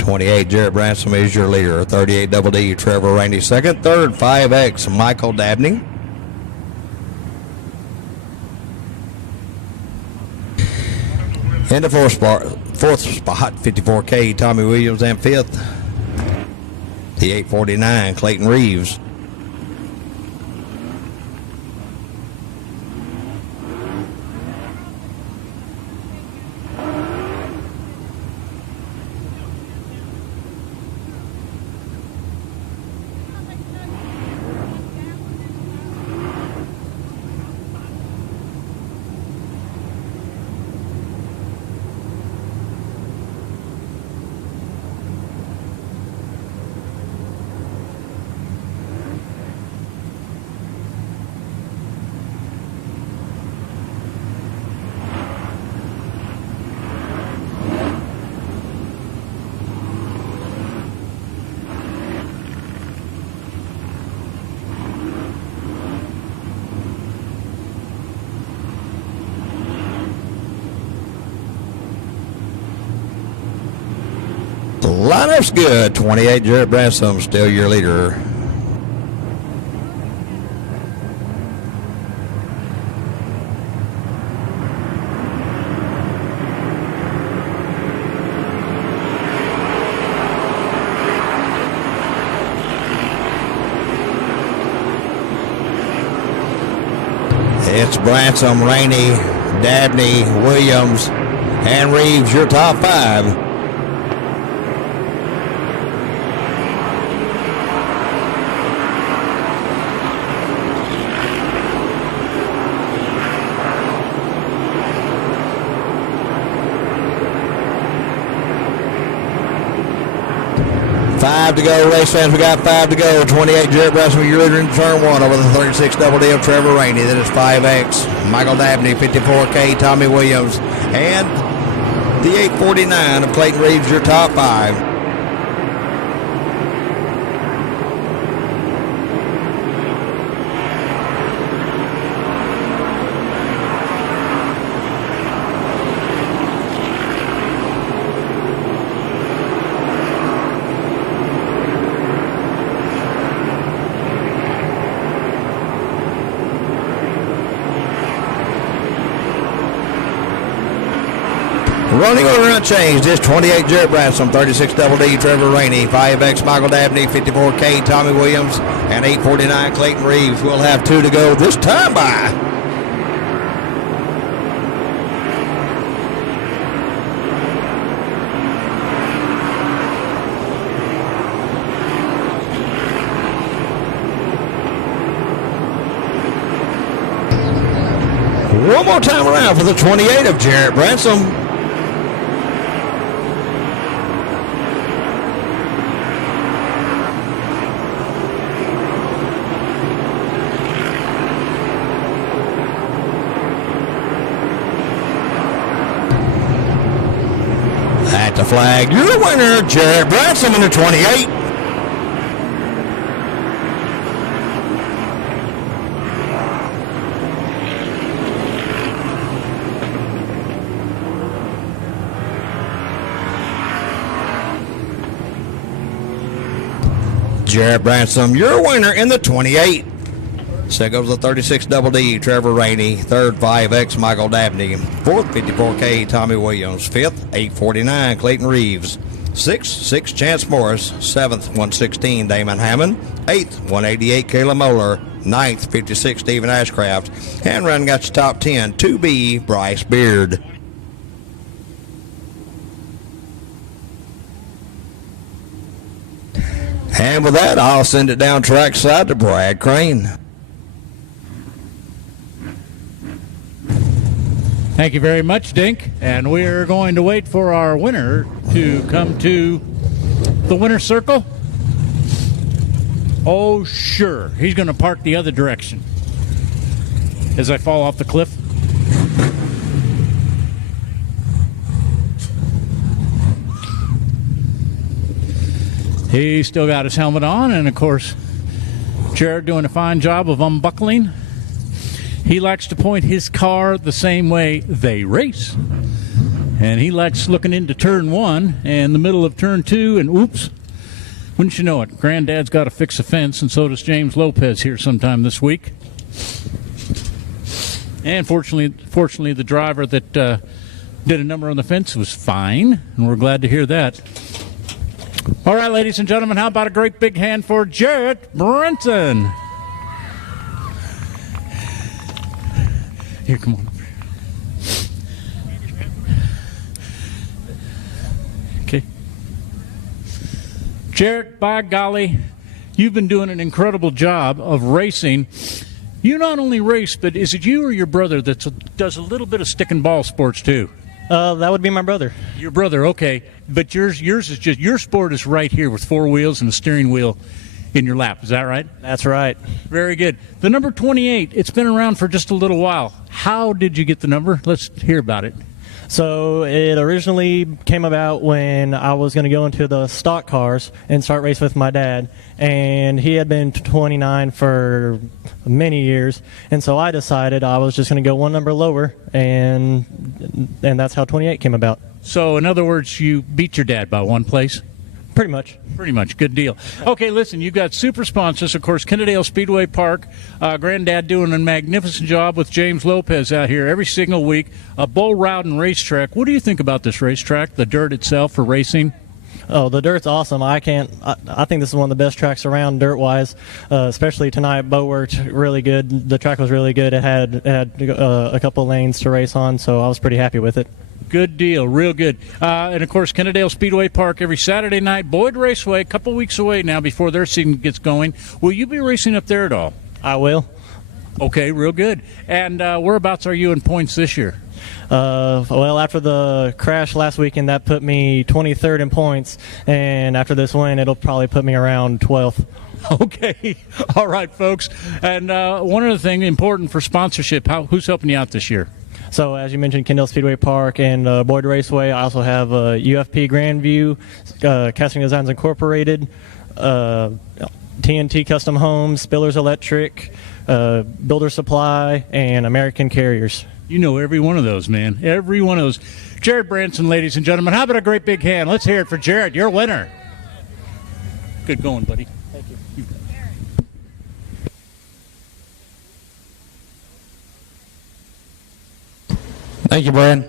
28 Jarrett Branson is your leader. 38 Double D Trevor Rainey second. Third 5X Michael Dabney. In the fourth spot 54K Tommy Williams, and fifth the 849 Clayton Reeves. Lineup's good. 28 Jarrett Branson still your leader. It's Branson, Rainey, Dabney, Williams, and Reeves, your top 5. To go, race fans. We got 5 to go. 28 Jarrett Branson, your leader in turn 1 over the 36 Double D of Trevor Rainey. Then it's 5X Michael Dabney, 54K Tommy Williams, and the 849 of Clayton Reeves, your top 5. Running order unchanged is 28 Jarrett Branson, 36 Double D Trevor Rainey, 5X Michael Dabney, 54K Tommy Williams, and 849 Clayton Reeves. We'll have 2 to go this time by. One more time around for the 28 of Jarrett Branson. At the flag, your winner, Jarrett Branson in the 28. Jarrett Branson, your winner in the 28. So goes the 36 Double D, Trevor Rainey. Third, 5X, Michael Dabney. Fourth, 54K, Tommy Williams. Fifth, 849, Clayton Reeves. Sixth, 6, Chance Morris. Seventh, 116, Damon Hammond. Eighth, 188, Kayla Moeller. Ninth, 56, Stephen Ashcraft. And run got your top 10, 2B, Bryce Beard. And with that, I'll send it down trackside to Brad Crane. Thank you very much, Dink. And we're going to wait for our winner to come to the winner's circle. Oh, sure. He's going to park the other direction as I fall off the cliff. He's still got his helmet on, and of course, Jared doing a fine job of unbuckling. He likes to point his car the same way they race. And he likes looking into turn 1 and the middle of turn 2, and oops, wouldn't you know it, Granddad's got to fix a fence, and so does James Lopez here sometime this week. And fortunately, the driver that did a number on the fence was fine, and we're glad to hear that. All right, ladies and gentlemen, how about a great big hand for Jarrett Branson? Here, come on. Okay. Jarrett, by golly, you've been doing an incredible job of racing. You not only race, but is it you or your brother that does a little bit of stick and ball sports too? That would be my brother. Your brother, okay. But yours is just, your sport is right here with 4 wheels and a steering wheel in your lap. Is that right? That's right. Very good. The number 28, it's been around for just a little while. How did you get the number? Let's hear about it. So it originally came about when I was going to go into the stock cars and start racing with my dad. And he had been 29 for many years. And so I decided I was just going to go one number lower. And that's how 28 came about. So, in other words, you beat your dad by one place? Pretty much. Pretty much. Good deal. Okay, listen, you've got super sponsors. Of course, Kennedale Speedway Park. Granddad doing a magnificent job with James Lopez out here every single week. A bull routing racetrack. What do you think about this racetrack, the dirt itself for racing? Oh, the dirt's awesome. I think this is one of the best tracks around dirt-wise, especially tonight. Bo worked really good. The track was really good. It had a couple lanes to race on, so I was pretty happy with it. Good deal, real good. And, of course, Kennedale Speedway Park every Saturday night. Boyd Raceway, a couple weeks away now before their season gets going. Will you be racing up there at all? I will. Okay, real good. And whereabouts are you in points this year? Well, after the crash last weekend, that put me 23rd in points. And after this win, it'll probably put me around 12th. Okay. All right, folks. And one other thing important for sponsorship, who's helping you out this year? So, as you mentioned, Kennedale Speedway Park and Boyd Raceway. I also have UFP Grandview, Casting Designs Incorporated, TNT Custom Homes, Spillers Electric, Builder Supply, and American Carriers. You know every one of those, man. Every one of those. Jared Branson, ladies and gentlemen. How about a great big hand? Let's hear it for Jared, your winner. Good going, buddy. Thank you. Thank you, Brad.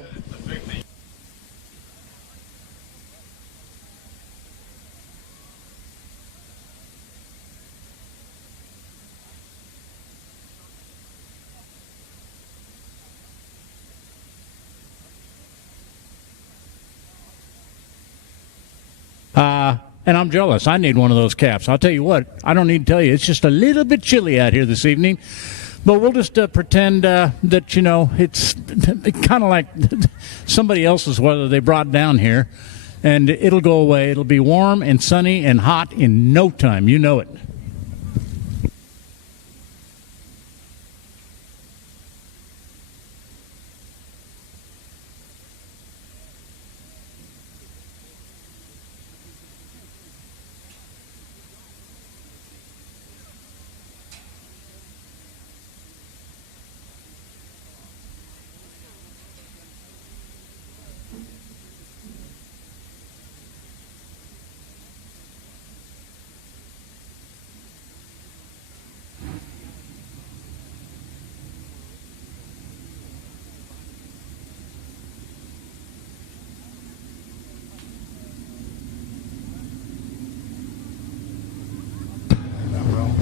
And I'm jealous. I need one of those caps. I'll tell you what, I don't need to tell you. It's just a little bit chilly out here this evening. But we'll just pretend that, it's kind of like somebody else's weather they brought down here. And it'll go away. It'll be warm and sunny and hot in no time. You know it.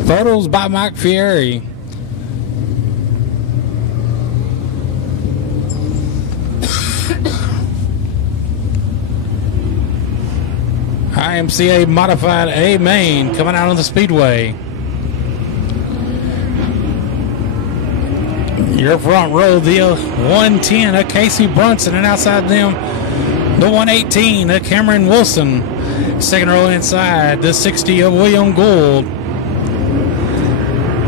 Photos by Mike Fieri. IMCA Modified A main coming out on the Speedway. Your front row, the 110 of Casey Brunson, and outside them, the 118 of Cameron Wilson. Second row inside, the 60 of William Gould.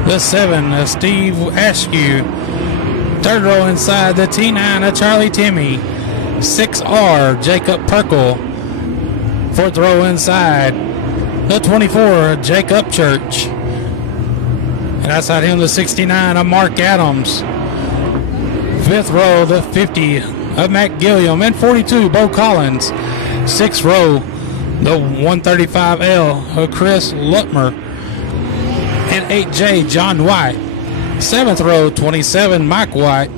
The 7 of Steve Askew. Third row inside, the T9 of Charlie Timmy. 6R, Jacob Perkle. Fourth row inside, the 24 of Jacob Church. And outside him, the 69 of Mark Adams. Fifth row, the 50 of Matt Gilliam. And 42, Bo Collins. Sixth row, the 135L of Chris Lutmer. And 8J, John White. Seventh row, 27, Mike White.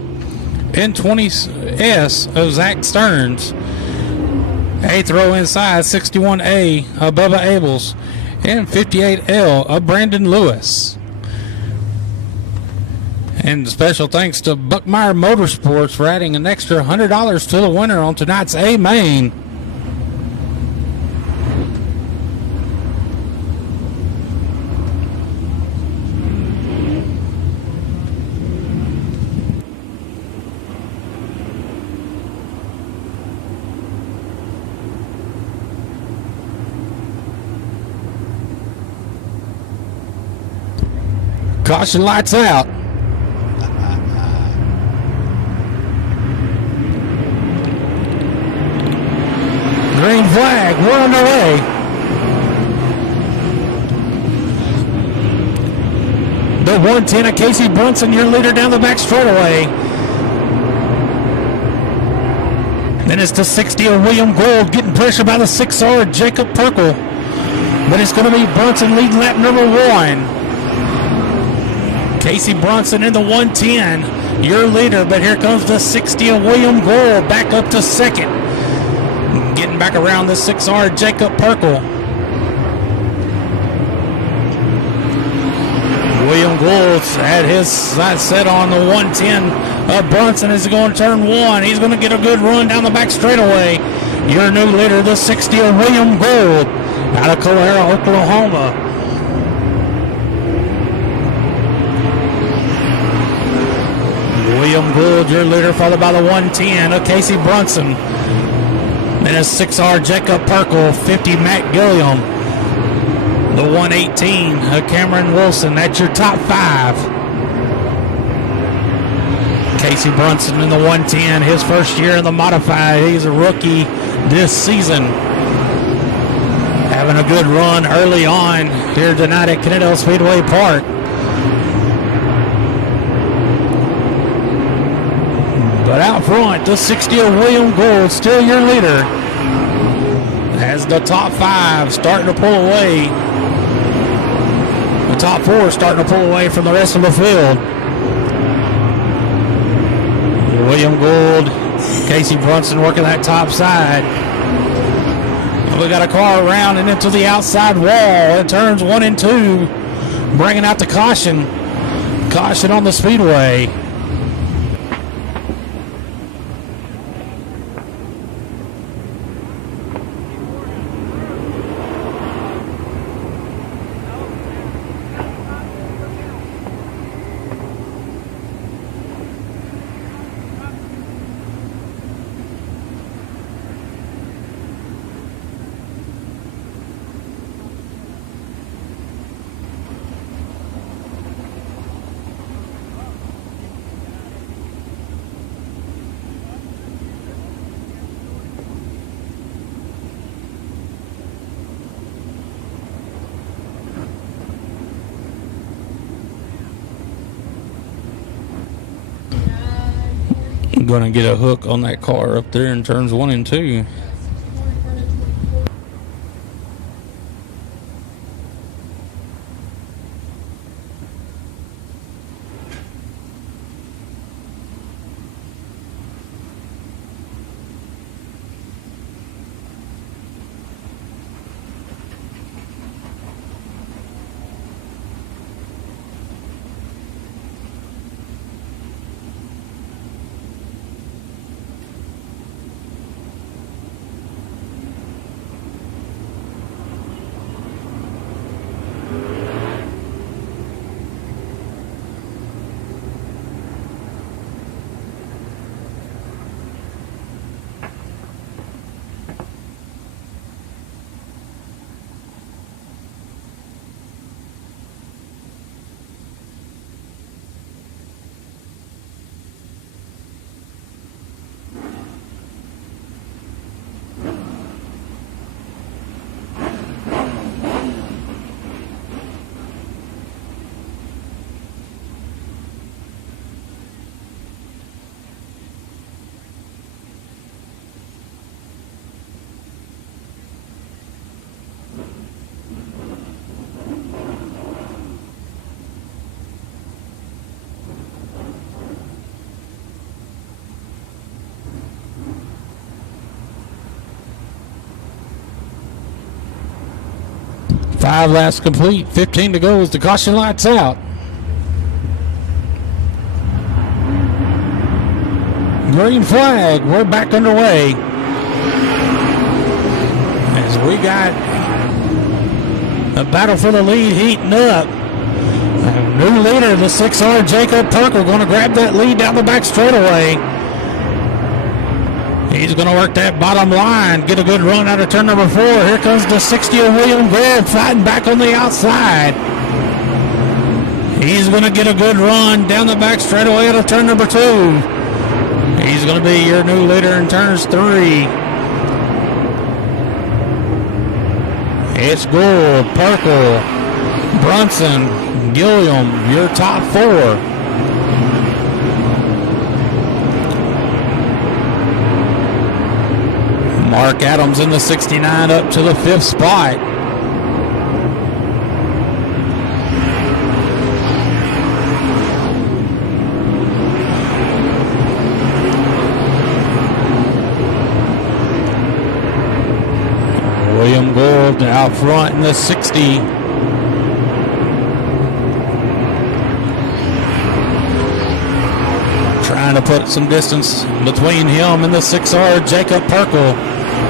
And 20S of Zach Stearns. Eighth row inside, 61A of Bubba Abels. And 58L of Brandon Lewis. And special thanks to Buckmeyer Motorsports for adding an extra $100 to the winner on tonight's A main. Caution lights out. Green flag, we're underway. The 110 of Casey Brunson, your leader down the back straightaway. Then it's the 60 of William Gould getting pressure by the 6R Jacob Perkle. But it's going to be Brunson leading lap number 1. Casey Brunson in the 110, your leader, but here comes the 60 of William Gould back up to second. Getting back around the 6R Jacob Perkle. William Gould had his sights set on the 110 of Brunson as he going to turn 1. He's going to get a good run down the back straightaway. Your new leader, the 60 of William Gould out of Calera, Oklahoma. William Gould, your leader, followed by the 110 of Casey Brunson. Then it's 6R Jacob Perkle, 50 Matt Gilliam. The 118 of Cameron Wilson. That's your top 5. Casey Brunson in the 110, his first year in the modified. He's a rookie this season. Having a good run early on here tonight at Kennedale Speedway Park. But out front, the 60 of William Gould, still your leader. As the top 5 starting to pull away. The top 4 starting to pull away from the rest of the field. William Gould, Casey Brunson working that top side. We got a car around and into the outside wall. It turns 1 and 2, bringing out the caution. Caution on the Speedway. going to get a hook on that car up there in turns 1 and 2. Five laps complete, 15 to go as the caution lights out. Green flag, we're back underway. As we got a battle for the lead heating up. New leader, the 6R Jacob Perker, going to grab that lead down the back straightaway. He's going to work that bottom line, get a good run out of turn number 4. Here comes the 60 of William Gould fighting back on the outside. He's going to get a good run down the back straightaway out of turn number 2. He's going to be your new leader in turns 3. It's Gould, Perkle, Brunson, Gilliam, your top 4. Mark Adams in the 69 up to the 5th spot. William Gould out front in the 60. Trying to put some distance between him and the 6R Jacob Perkle.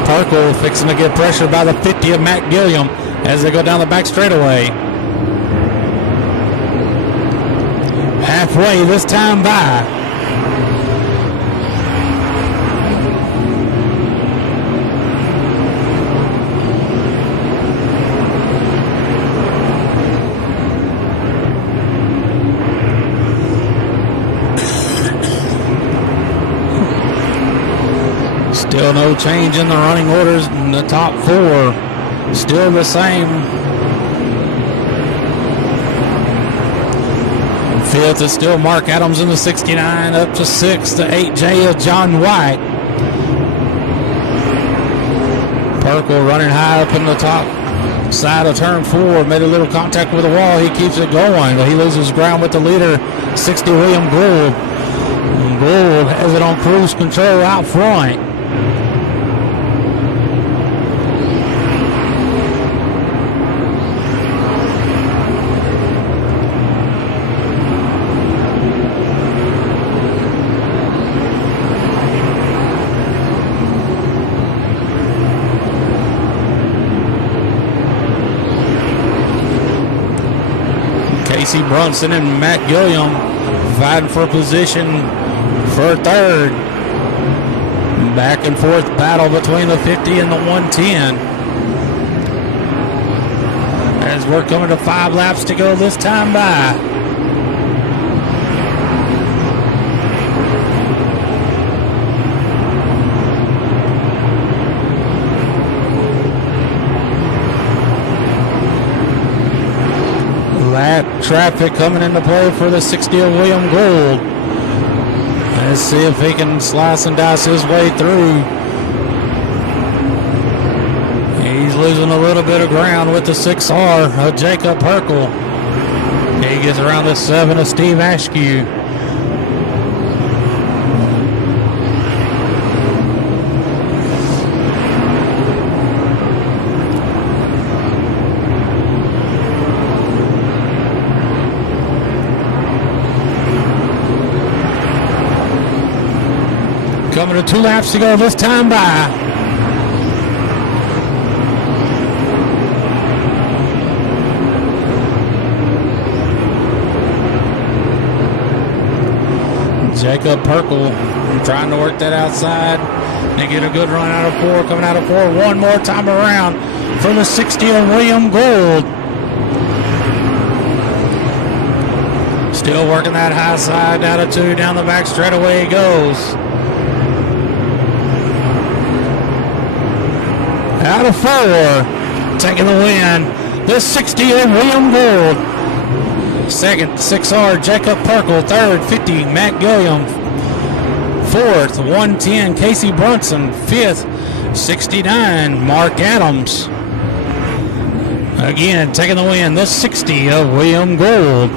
Perkle fixing to get pressure by the 50 of Matt Gilliam as they go down the back straightaway. Halfway this time by. Still no change in the running orders in the top 4. Still the same. 5th is still Mark Adams in the 69. Up to 6th, the 8J of John White. Perkle running high up in the top side of turn 4. Made a little contact with the wall. He keeps it going, but he loses ground with the leader, 60 William Gould. Gould has it on cruise control out front. Casey Brunson and Matt Gilliam fighting for position for 3rd. Back and forth battle between the 50 and the 110. As we're coming to 5 laps to go this time by. Lap traffic coming into play for the 60 of William Gould. Let's see if he can slice and dice his way through. He's losing a little bit of ground with the 6R of Jacob Herkel. He gets around the 7 of Steve Askew. Coming to 2 laps to go this time by. Jacob Perkle trying to work that outside and get a good run out of 4. Coming out of 4 one more time around for the 60 of William Gould. Still working that high side out of 2 down the back straightaway he goes. Out of 4, taking the win, the 60 of William Gould. Second, 6R, Jacob Perkle. Third, 50, Matt Gilliam. Fourth, 110, Casey Brunson. Fifth, 69, Mark Adams. Again, taking the win, the 60 of William Gould.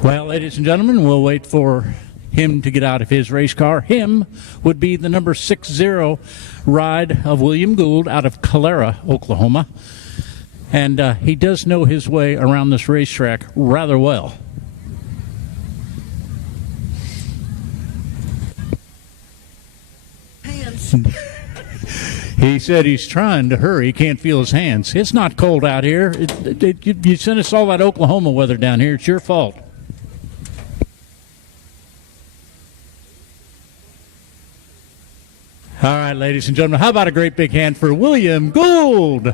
Well, ladies and gentlemen, we'll wait for him to get out of his race car. Him would be the number 60 ride of William Gould out of Calera, Oklahoma. And he does know his way around this racetrack rather well. He said he's trying to hurry. He can't feel his hands. It's not cold out here. You sent us all that Oklahoma weather down here. It's your fault. All right, ladies and gentlemen, how about a great big hand for William Gould?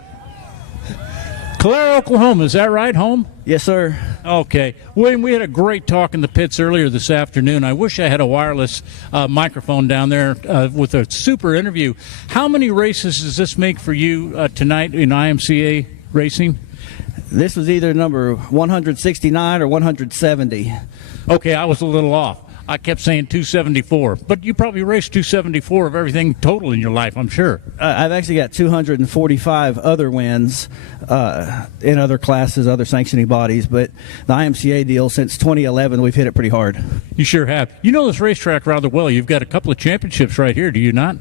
Calera, Oklahoma, is that right, home? Yes, sir. Okay. William, we had a great talk in the pits earlier this afternoon. I wish I had a wireless microphone down there with a super interview. How many races does this make for you tonight in IMCA racing? This was either number 169 or 170. Okay, I was a little off. I kept saying 274, but you probably raced 274 of everything total in your life, I'm sure. I've actually got 245 other wins in other classes, other sanctioning bodies, but the IMCA deal, since 2011, we've hit it pretty hard. You sure have. You know this racetrack rather well. You've got a couple of championships right here, do you not?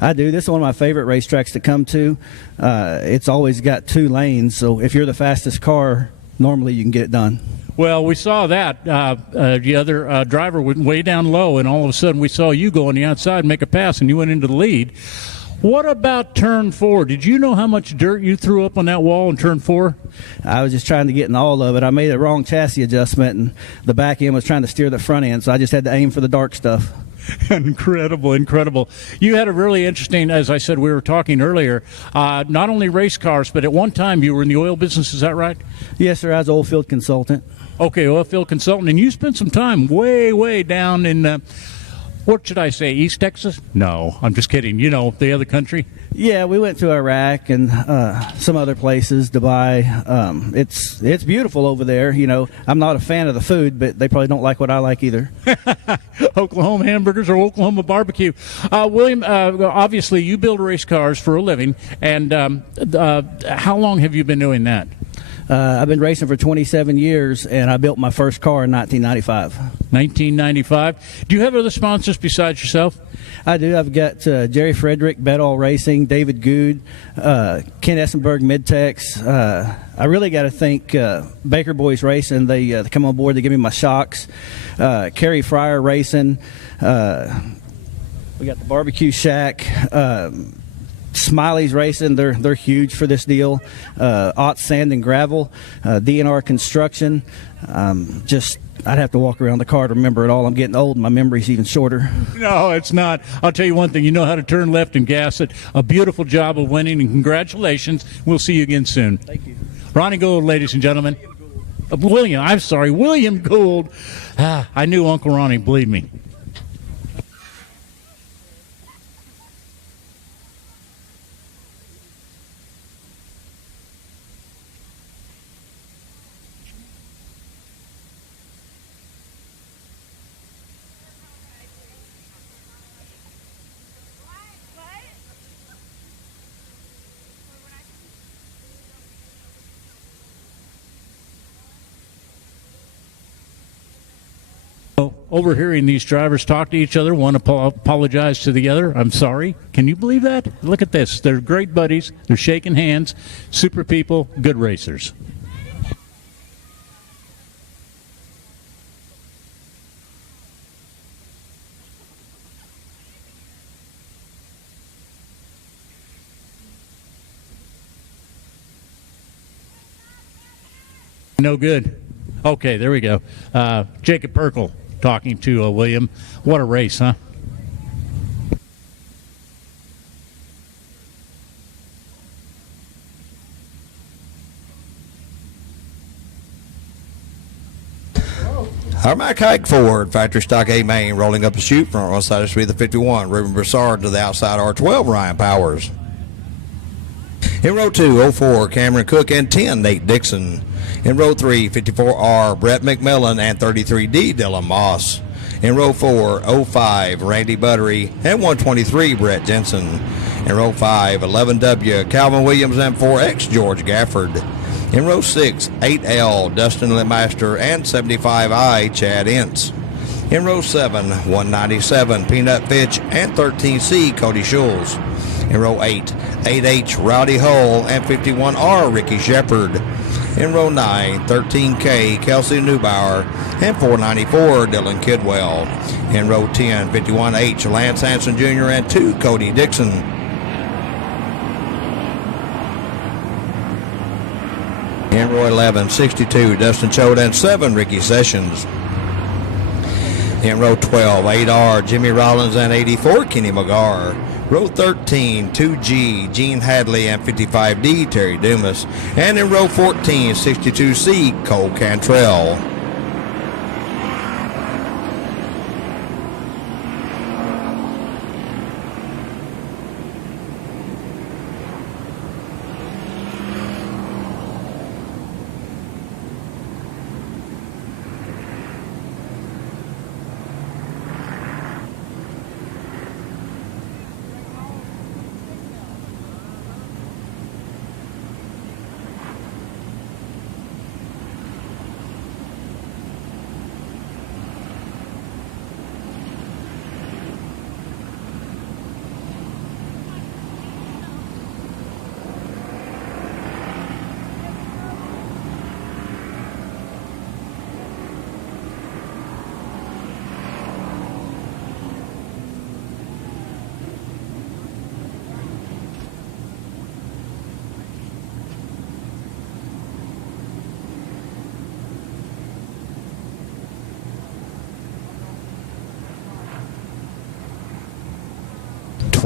I do. This is one of my favorite racetracks to come to. It's always got 2 lanes, so if you're the fastest car, normally you can get it done. Well, we saw that. The other driver went way down low, and all of a sudden we saw you go on the outside and make a pass, and you went into the lead. What about turn 4? Did you know how much dirt you threw up on that wall in turn 4? I was just trying to get in all of it. I made a wrong chassis adjustment, and the back end was trying to steer the front end, so I just had to aim for the dark stuff. Incredible, incredible. You had a really interesting, as I said, we were talking earlier, not only race cars, but at one time you were in the oil business, is that right? Yes, sir. I was an oil field consultant. Okay, oil field consultant, and you spent some time way down in, what should I say, East Texas? No, I'm just kidding. You know, the other country? Yeah, we went to Iraq and some other places, Dubai. It's beautiful over there. You know, I'm not a fan of the food, but they probably don't like what I like either. Oklahoma hamburgers or Oklahoma barbecue. William, obviously you build race cars for a living, and how long have you been doing that? I've been racing for 27 years, and I built my first car in 1995. 1995. Do you have other sponsors besides yourself? I do. I've got Jerry Frederick, Bedall Racing, David Good, Ken Essenberg, Midtex. I really got to thank Baker Boys Racing. They come on board. They give me my shocks. Kerry Fryer Racing. We got the Barbecue Shack. Smiley's Racing, they're huge for this deal. Ott Sand and Gravel, DNR Construction. I'd have to walk around the car to remember it all. I'm getting old and my memory's even shorter. No, it's not. I'll tell you one thing. You know how to turn left and gas it. A beautiful job of winning, and congratulations. We'll see you again soon. Thank you. Ronnie Gould, ladies and gentlemen. William Gould. I knew Uncle Ronnie, believe me. Overhearing these drivers talk to each other, one apologize to the other. I'm sorry. Can you believe that? Look at this. They're great buddies. They're shaking hands. Super people. Good racers. No good. Okay, there we go. Jacob Perkle talking to William. What a race, huh? Our Mack Hike Ford, factory stock A main, rolling up the chute, front row side is the 51, Ruben Broussard to the outside R12, Ryan Powers. In row 2, 04, Cameron Cook, and 10, Nate Dixon. In row 3, 54R, Brett McMillan, and 33D, Dylan Moss. In row 4, 05, Randy Buttery, and 123, Brett Jensen. In row 5, 11W, Calvin Williams, and 4X, George Gafford. In row 6, 8L, Dustin Lemaster, and 75I, Chad Ince. In row 7, 197, Peanut Fitch, and 13C, Cody Schulz. In row 8, 8H, Rowdy Hull, and 51R, Ricky Shepard. In row 9, 13K, Kelsey Neubauer, and 494, Dylan Kidwell. In row 10, 51H, Lance Hanson Jr., and 2, Cody Dixon. In row 11, 62, Dustin Choate, and 7, Ricky Sessions. In row 12, 8R, Jimmy Rollins, and 84, Kenny McGarr. Row 13, 2G, Gene Hadley, and 55D, Terry Dumas. And in row 14, 62C, Cole Cantrell.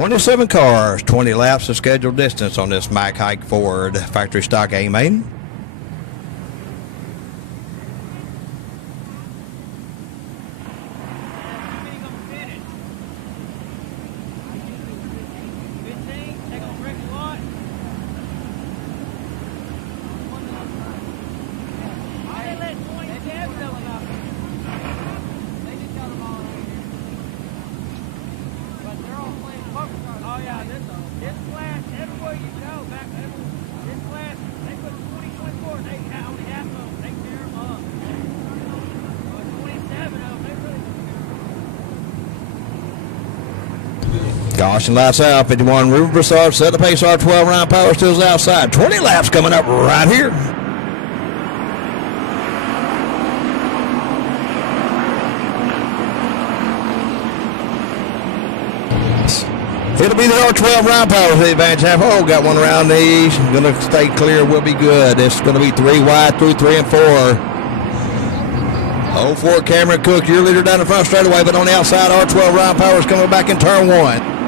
"27 cars, 20 laps of scheduled distance on this Mack Hike Ford factory stock A main. Caution lights out. 51 Ruben Broussard set the pace. R12 Ryan Power stills outside. 20 laps coming up right here. It'll be the R12 Ryan Power to the advantage half. Oh, got one around these. Going to stay clear. Will be good. It's going to be 3 wide through 3 and 4. 04 Cameron Cook, your leader down the front straightaway, but on the outside, R12 Ryan Powers coming back in turn 1.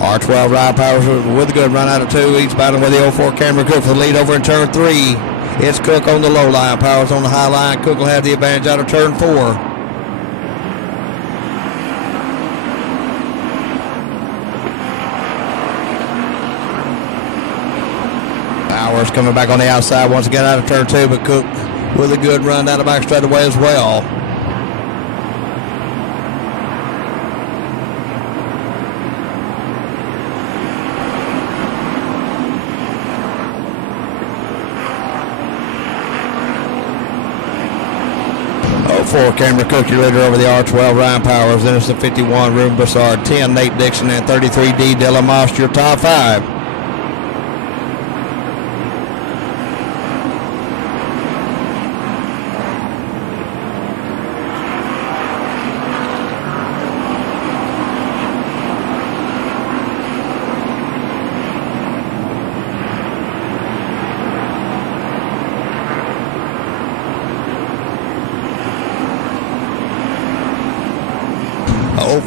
R12 Ryan Powers with a good run out of 2. He's battling with the 04 Cameron Cook for the lead over in turn 3. It's Cook on the low line. Powers on the high line. Cook will have the advantage out of turn 4. Powers coming back on the outside once again out of turn 2, but Cook with a good run down the back straightaway as well. For Cameron Cook, your leader over the R12 Ryan Powers. Then it's the 51 Ruben Broussard, 10 Nate Dixon, and 33 D Dylan Moss, your top 5.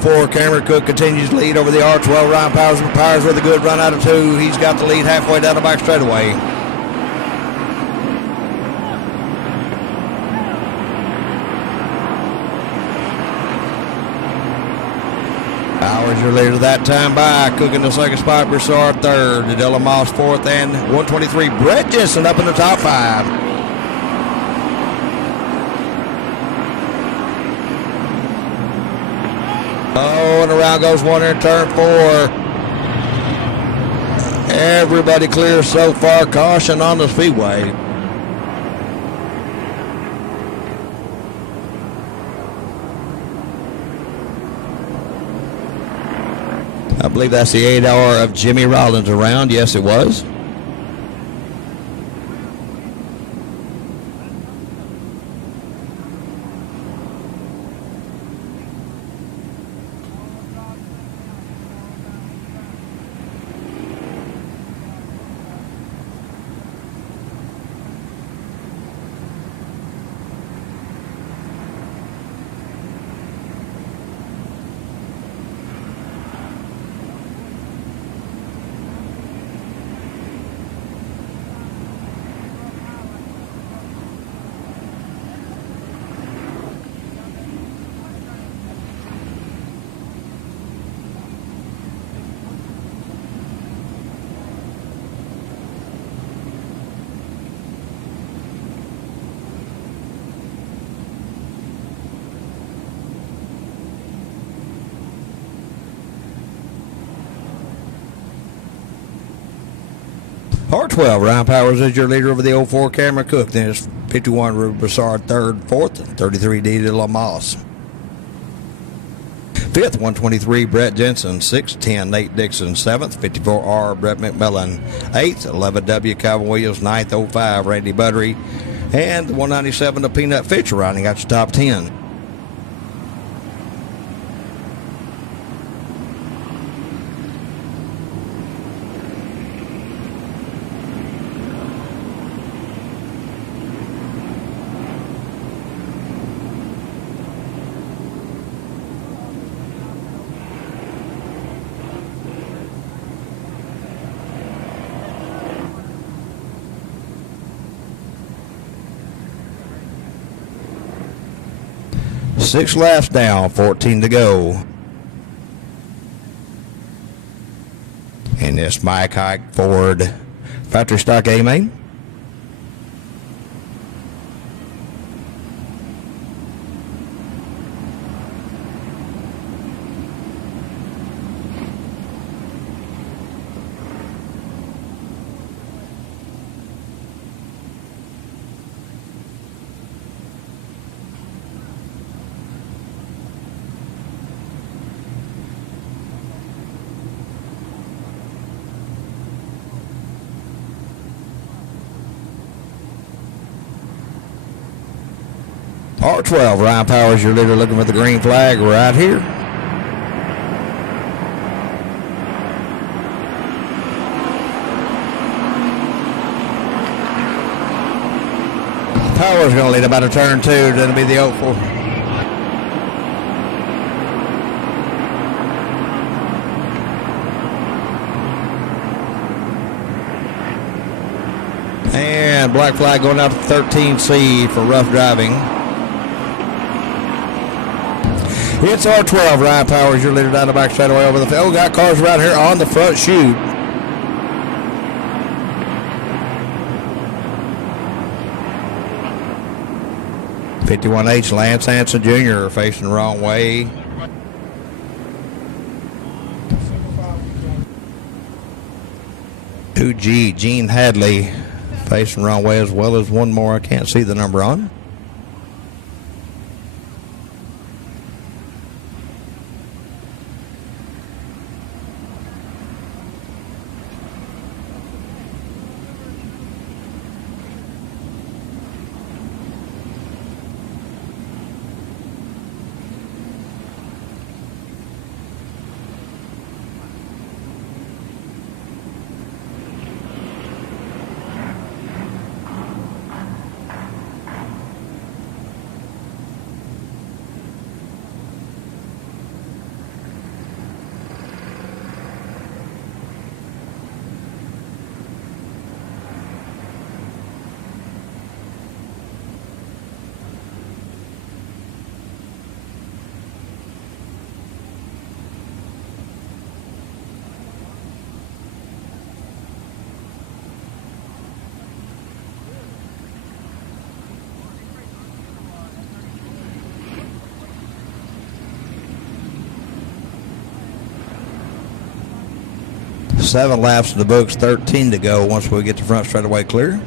For Cameron Cook continues to lead over the R12 Ryan Powers. Powers with a good run out of 2. He's got the lead halfway down the back straightaway. Powers your leader that time by. Cook in the second spot. Broussard third. Dylan Moss fourth, and 123 Brett Jensen up in the top 5. Oh, and around goes one in turn 4. Everybody clear so far. Caution on the Speedway. I believe that's the 8 hour of Jimmy Rollins around. Yes, it was. R12 Ryan Powers is your leader over the 04 Cameron Cook. Then it's 51 Ruben Broussard third, fourth, and 33 D Dylan Moss. Fifth, 123 Brett Jensen. 6'10 Nate Dixon. 7th, 54R Brett McMillan. 8th, 11W Calvin Williams. 9th, 05 Randy Buttery. And 197 the Peanut Fisher rounding out your top 10. Six laps down, 14 to go. And this Mike Hike Ford factory stock A-Main. R12, Ryan Powers, your leader, looking for the green flag right here. Powers going to lead about a turn 2. That'll be the 04. And black flag going out to 13C for rough driving. It's R12, Ryan Powers, your leader down the back straightaway over the field. Got cars right here on the front chute. '51H, Lance Hanson Jr. facing the wrong way. '2G, Gene Hadley facing the wrong way, as well as one more I can't see the number on. Seven laps in the books, 13 to go once we get the front straightaway clear.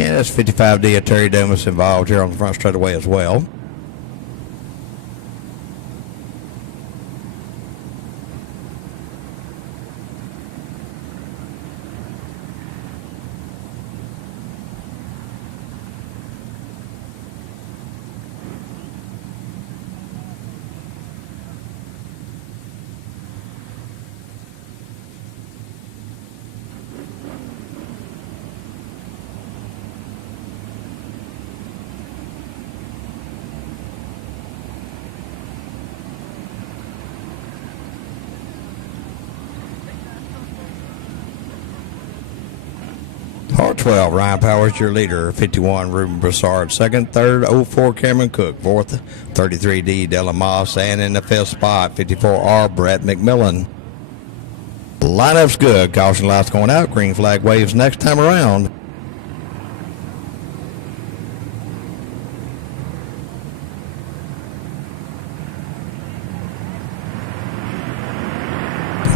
And that's 55D of Terry Dumas involved here on the front straightaway as well. R12, Ryan Powers, your leader. 51, Ruben Broussard. Second, third, 04, Cameron Cook. Fourth, 33D, Della Moss. And in the fifth spot, 54R, Brett McMillan. Lineup's good. Caution lights going out. Green flag waves next time around.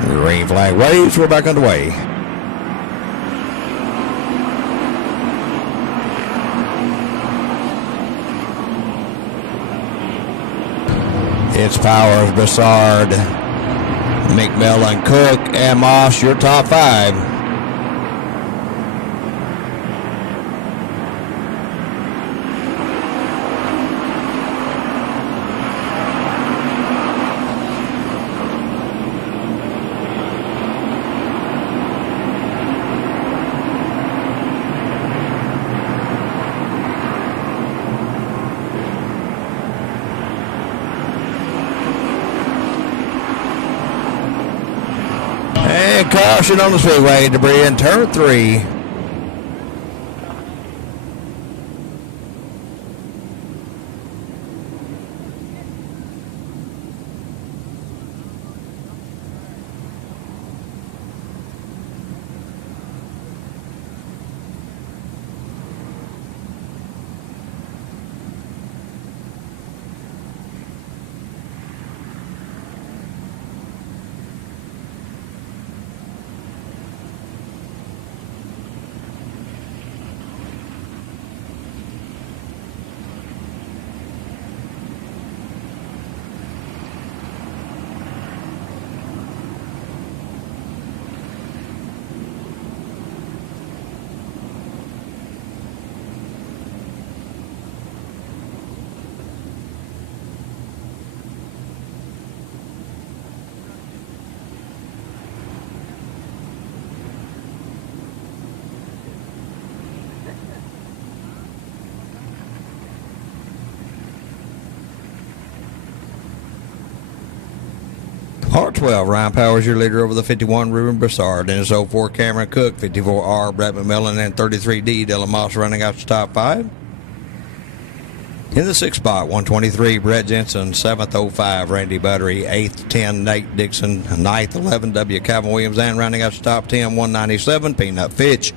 Green flag waves. We're back underway. It's Powers, Broussard, McMillan, Cook, and Moss, your top five. Caution on the speedway, debris in turn 3. R12, Ryan Powers, your leader over the 51, Ruben Broussard. In his 04, Cameron Cook, 54R, Brett McMillan, and 33D, Dylan Moss running out the top 5. In the 6th spot, 123, Brett Jensen. 7th, 05, Randy Buttery. 8th, 10, Nate Dixon. 9th, 11, W. Calvin Williams. And rounding out the top 10, 197, Peanut Fitch.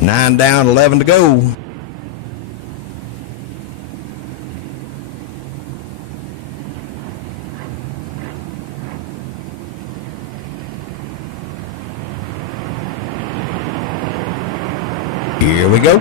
Nine down, 11 to go. Here we go.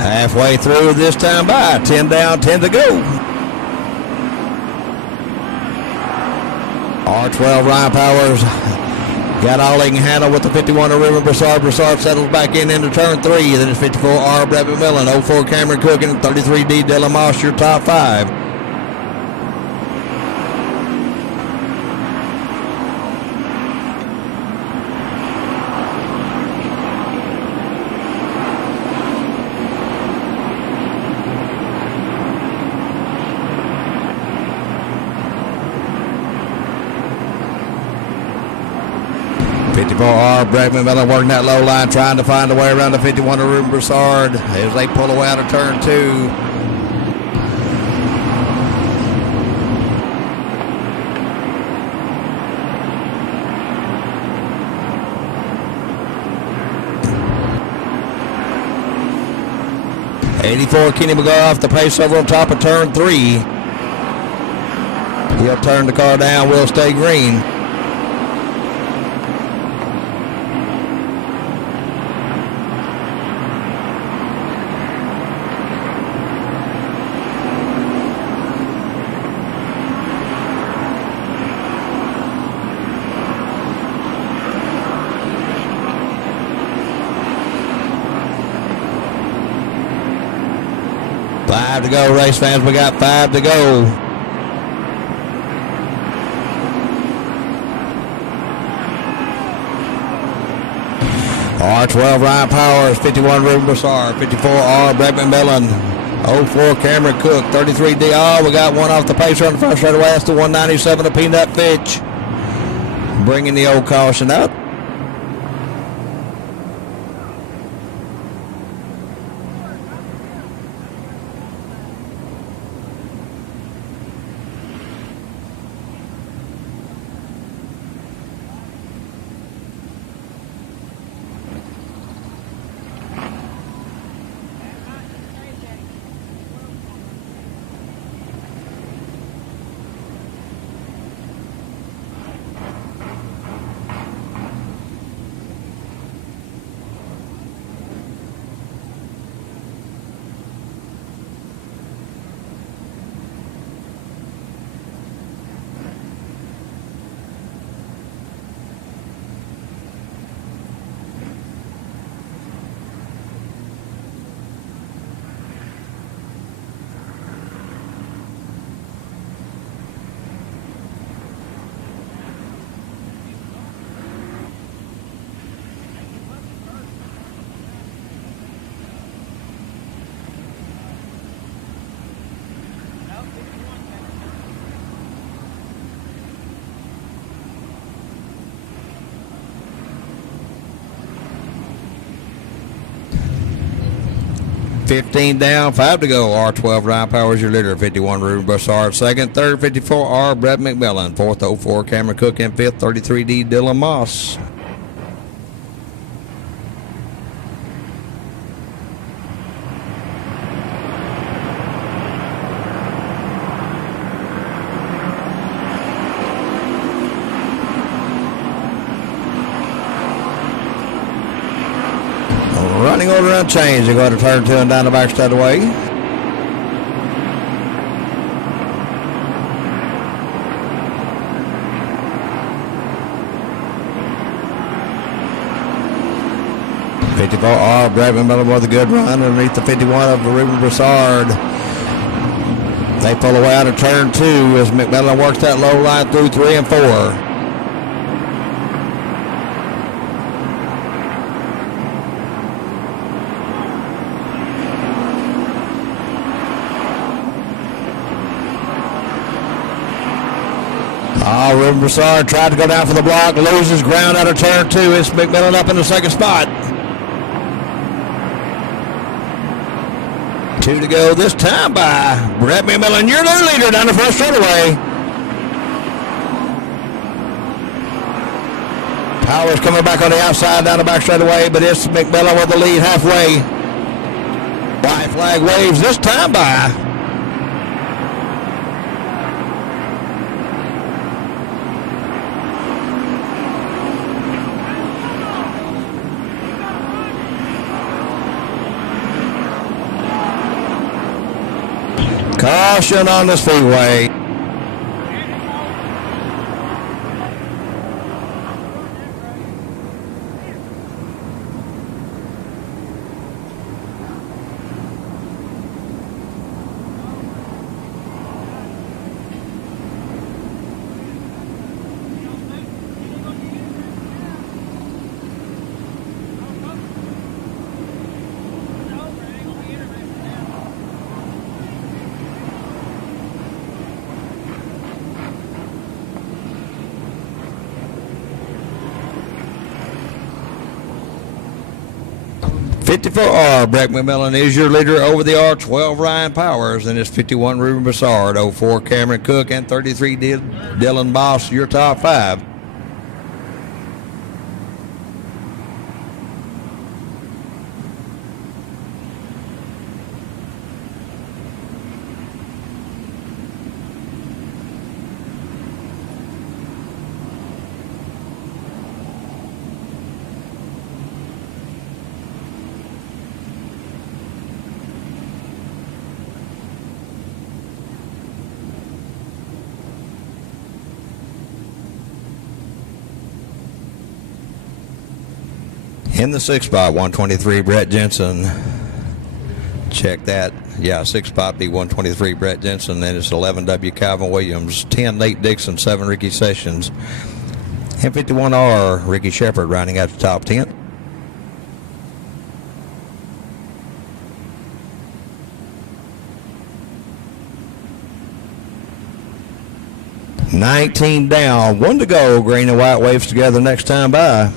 Halfway through this time by, 10 down, 10 to go. R12, Ryan Powers got all he can handle with the 51 of Ruben Broussard. Broussard settles back in into turn 3. Then it's 54R, Brett McMillan. 04, Cameron Cook, and 33D, Dylan Moss, your top 5. Brett McMillan working that low line, trying to find a way around the 51 of Ruben Broussard as they pull away out of turn 2. '84 Kenny McGraw off the pace over on top of turn 3. He'll turn the car down, will stay green. To go, race fans. We got 5 to go. R12, Ryan Powers. 51, Ruben Broussard. 54R, Brett McMillan. 04, Cameron Cook. 33D. Oh, we got one off the pace on the first right away. That's the 197 of Peanut Fitch. Bringing the old caution up. $15 down, 5 to go. R12, Ryan Powers, your leader. 51, Ruben Broussard. 2nd, 3rd, 54R, Brett McMillan. 4th, 04, Cameron Cook. And 5th, 33D, Dylan Moss. Running order unchanged. They go to turn 2 and down the backside away. 54R, Brad McMillan with a good run underneath the 51 of Ruben Broussard. They pull away out of turn 2 as McMillan works that low line through 3 and 4. Ruben Broussard tried to go down for the block, loses ground out of turn 2. It's McMillan up in the second spot. 2 to go this time by Brett McMillan. You're the leader down the first straightaway. Powers coming back on the outside down the back straightaway, but it's McMillan with the lead halfway. White flag waves this time by. Caution on the Speedway. R. Brett McMillan is your leader over the R12 Ryan Powers, and it's 51 Ruben Broussard, 04 Cameron Cook, and 33 Dylan Boss, your top 5. In the 6 spot, 123, Brett Jensen. Check that. Yeah, 6 spot be 123, Brett Jensen. Then it's 11W, Calvin Williams. 10, Nate Dixon. 7, Ricky Sessions. And 51R, Ricky Shepard, rounding out the top 10. $19 down, 1 to go. Green and white waves together next time by.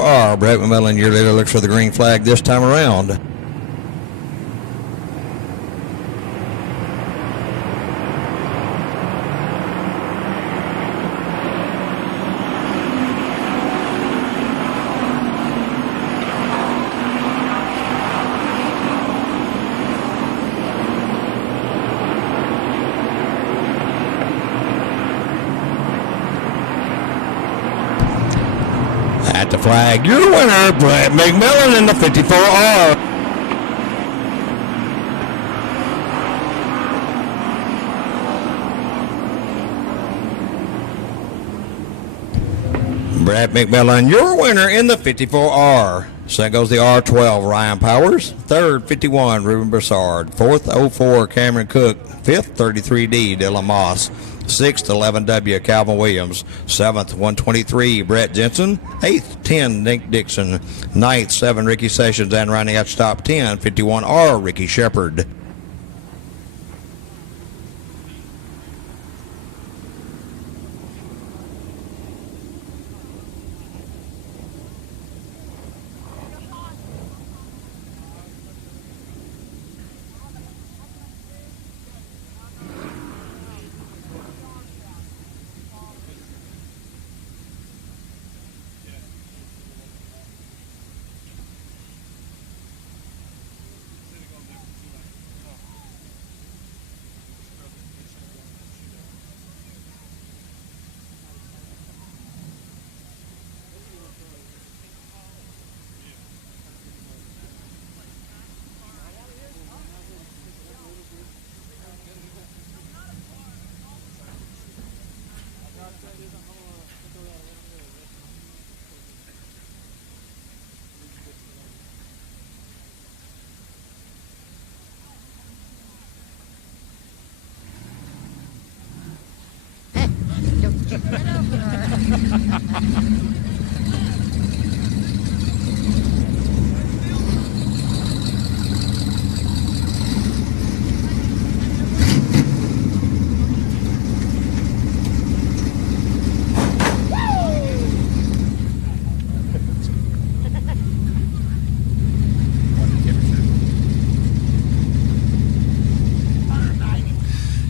R. Brett McMillan, your leader, looks for the green flag this time around. At the flag, your winner, Brett McMillan in the 54R. Brett McMillan, your winner in the 54R. Second goes the R12, Ryan Powers. Third, 51, Ruben Broussard. Fourth, 04, Cameron Cook. Fifth, 33D, Dylan Moss. 6th, 11W, Calvin Williams. 7th, 123, Brett Jensen. 8th, 10, Nick Dixon. 9th, 7, Ricky Sessions. And rounding out the top 10, 51R, Ricky Shepard.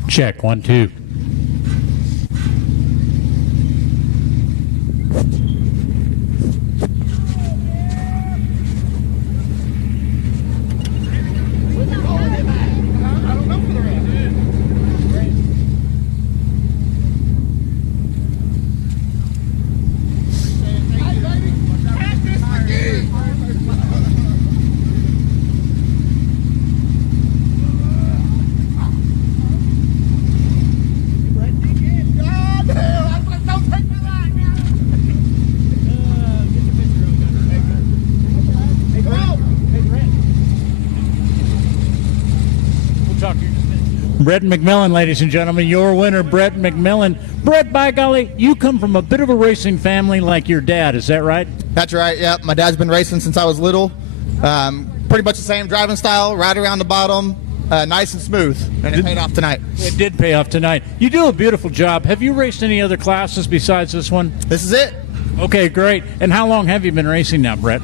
Check 1 2. Brett McMillan, ladies and gentlemen, your winner, Brett McMillan. Brett, by golly, you come from a bit of a racing family like your dad, is that right? That's right, yep. My dad's been racing since I was little. Pretty much the same driving style, right around the bottom, nice and smooth, and it paid off tonight. It did pay off tonight. You do a beautiful job. Have you raced any other classes besides this one? This is it. Okay, great. And how long have you been racing now, Brett?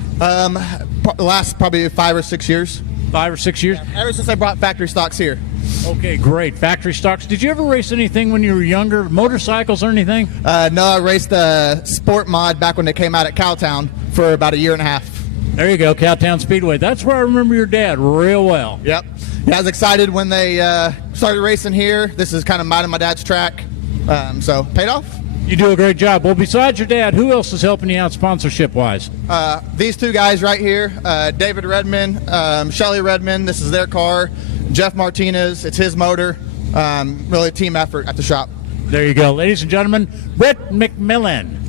Last probably 5 or 6 years. 5 or 6 years? Ever since I brought factory stocks here. Okay, great. Factory stocks. Did you ever race anything when you were younger? Motorcycles or anything? No, I raced a sport mod back when they came out at Cowtown for about a year and a half. There you go, Cowtown Speedway. That's where I remember your dad real well. Yep. Yeah, I was excited when they started racing here. This is kind of mine and my dad's track. So, paid off. You do a great job. Well, besides your dad, who else is helping you out sponsorship-wise? These two guys right here, David Redmond, Shelly Redmond. This is their car. Jeff Martinez, it's his motor. Really a team effort at the shop. There you go. Ladies and gentlemen, Brett McMillan.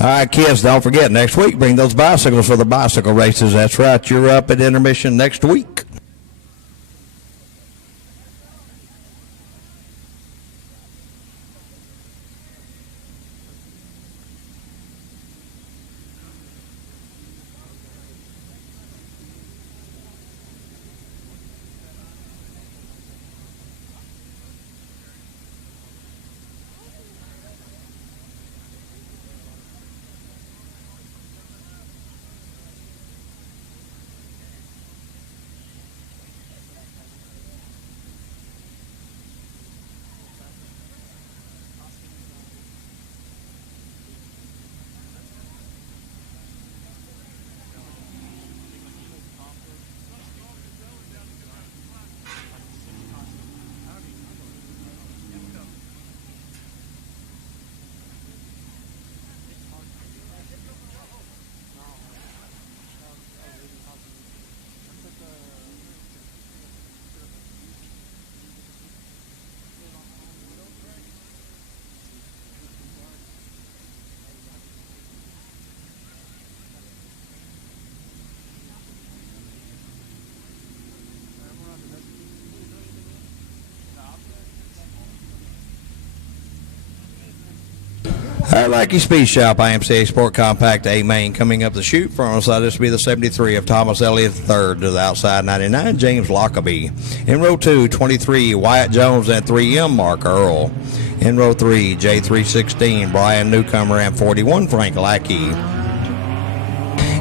All right, kids, don't forget, next week, bring those bicycles for the bicycle races. That's right, you're up at intermission next week. Lackey Speed Shop, IMCA Sport Compact A main coming up the chute. Front row side, this will be the 73 of Thomas Elliott III to the outside 99, James Lockaby. In row 2, 23, Wyatt Jones and 3M, Mark Earl. In row 3, J316, Brian Newcomer and 41, Frank Lackey.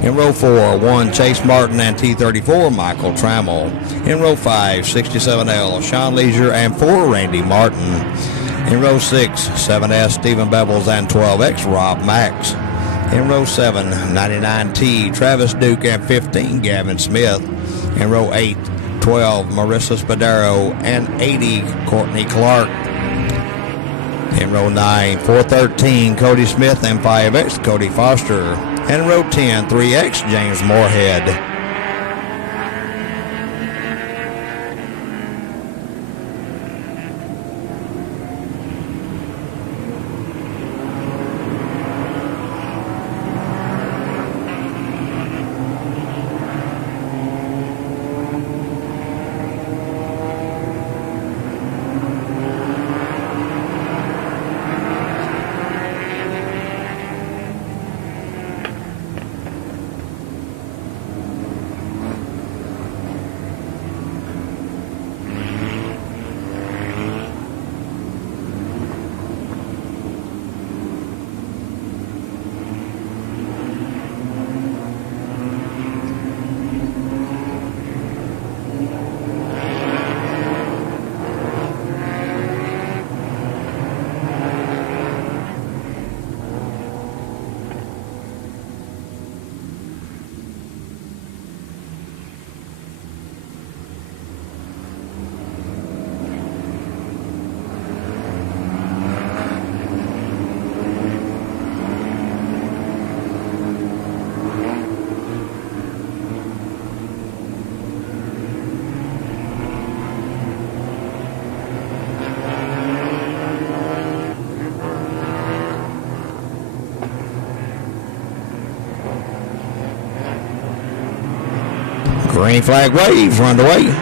In row 4, 1, Chase Martin and T34, Michael Trammell. In row 5, 67L, Sean Leisure and 4, Randy Martin. In row 6, 7S, Stephen Bevels and 12X, Rob Max. In row 7, 99T, Travis Duke and 15, Gavin Smith. In row 8, 12, Marissa Spadaro and 80, Courtney Clark. In row 9, 413, Cody Smith and 5X, Cody Foster. And in row 10, 3X, James Moorhead. Green flag waves, run away.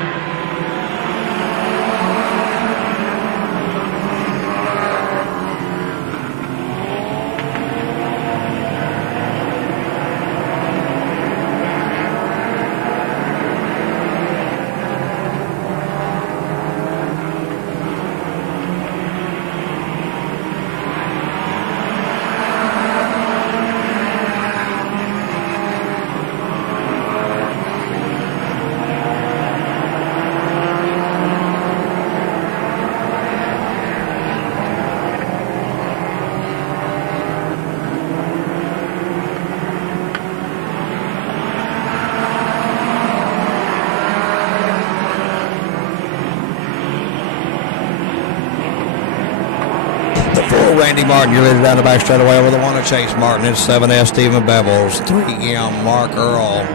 Randy Martin, you're leading down the back straightaway over the one to Chase Martin. It's 7S Stephen Bevels, 3M Mark Earl.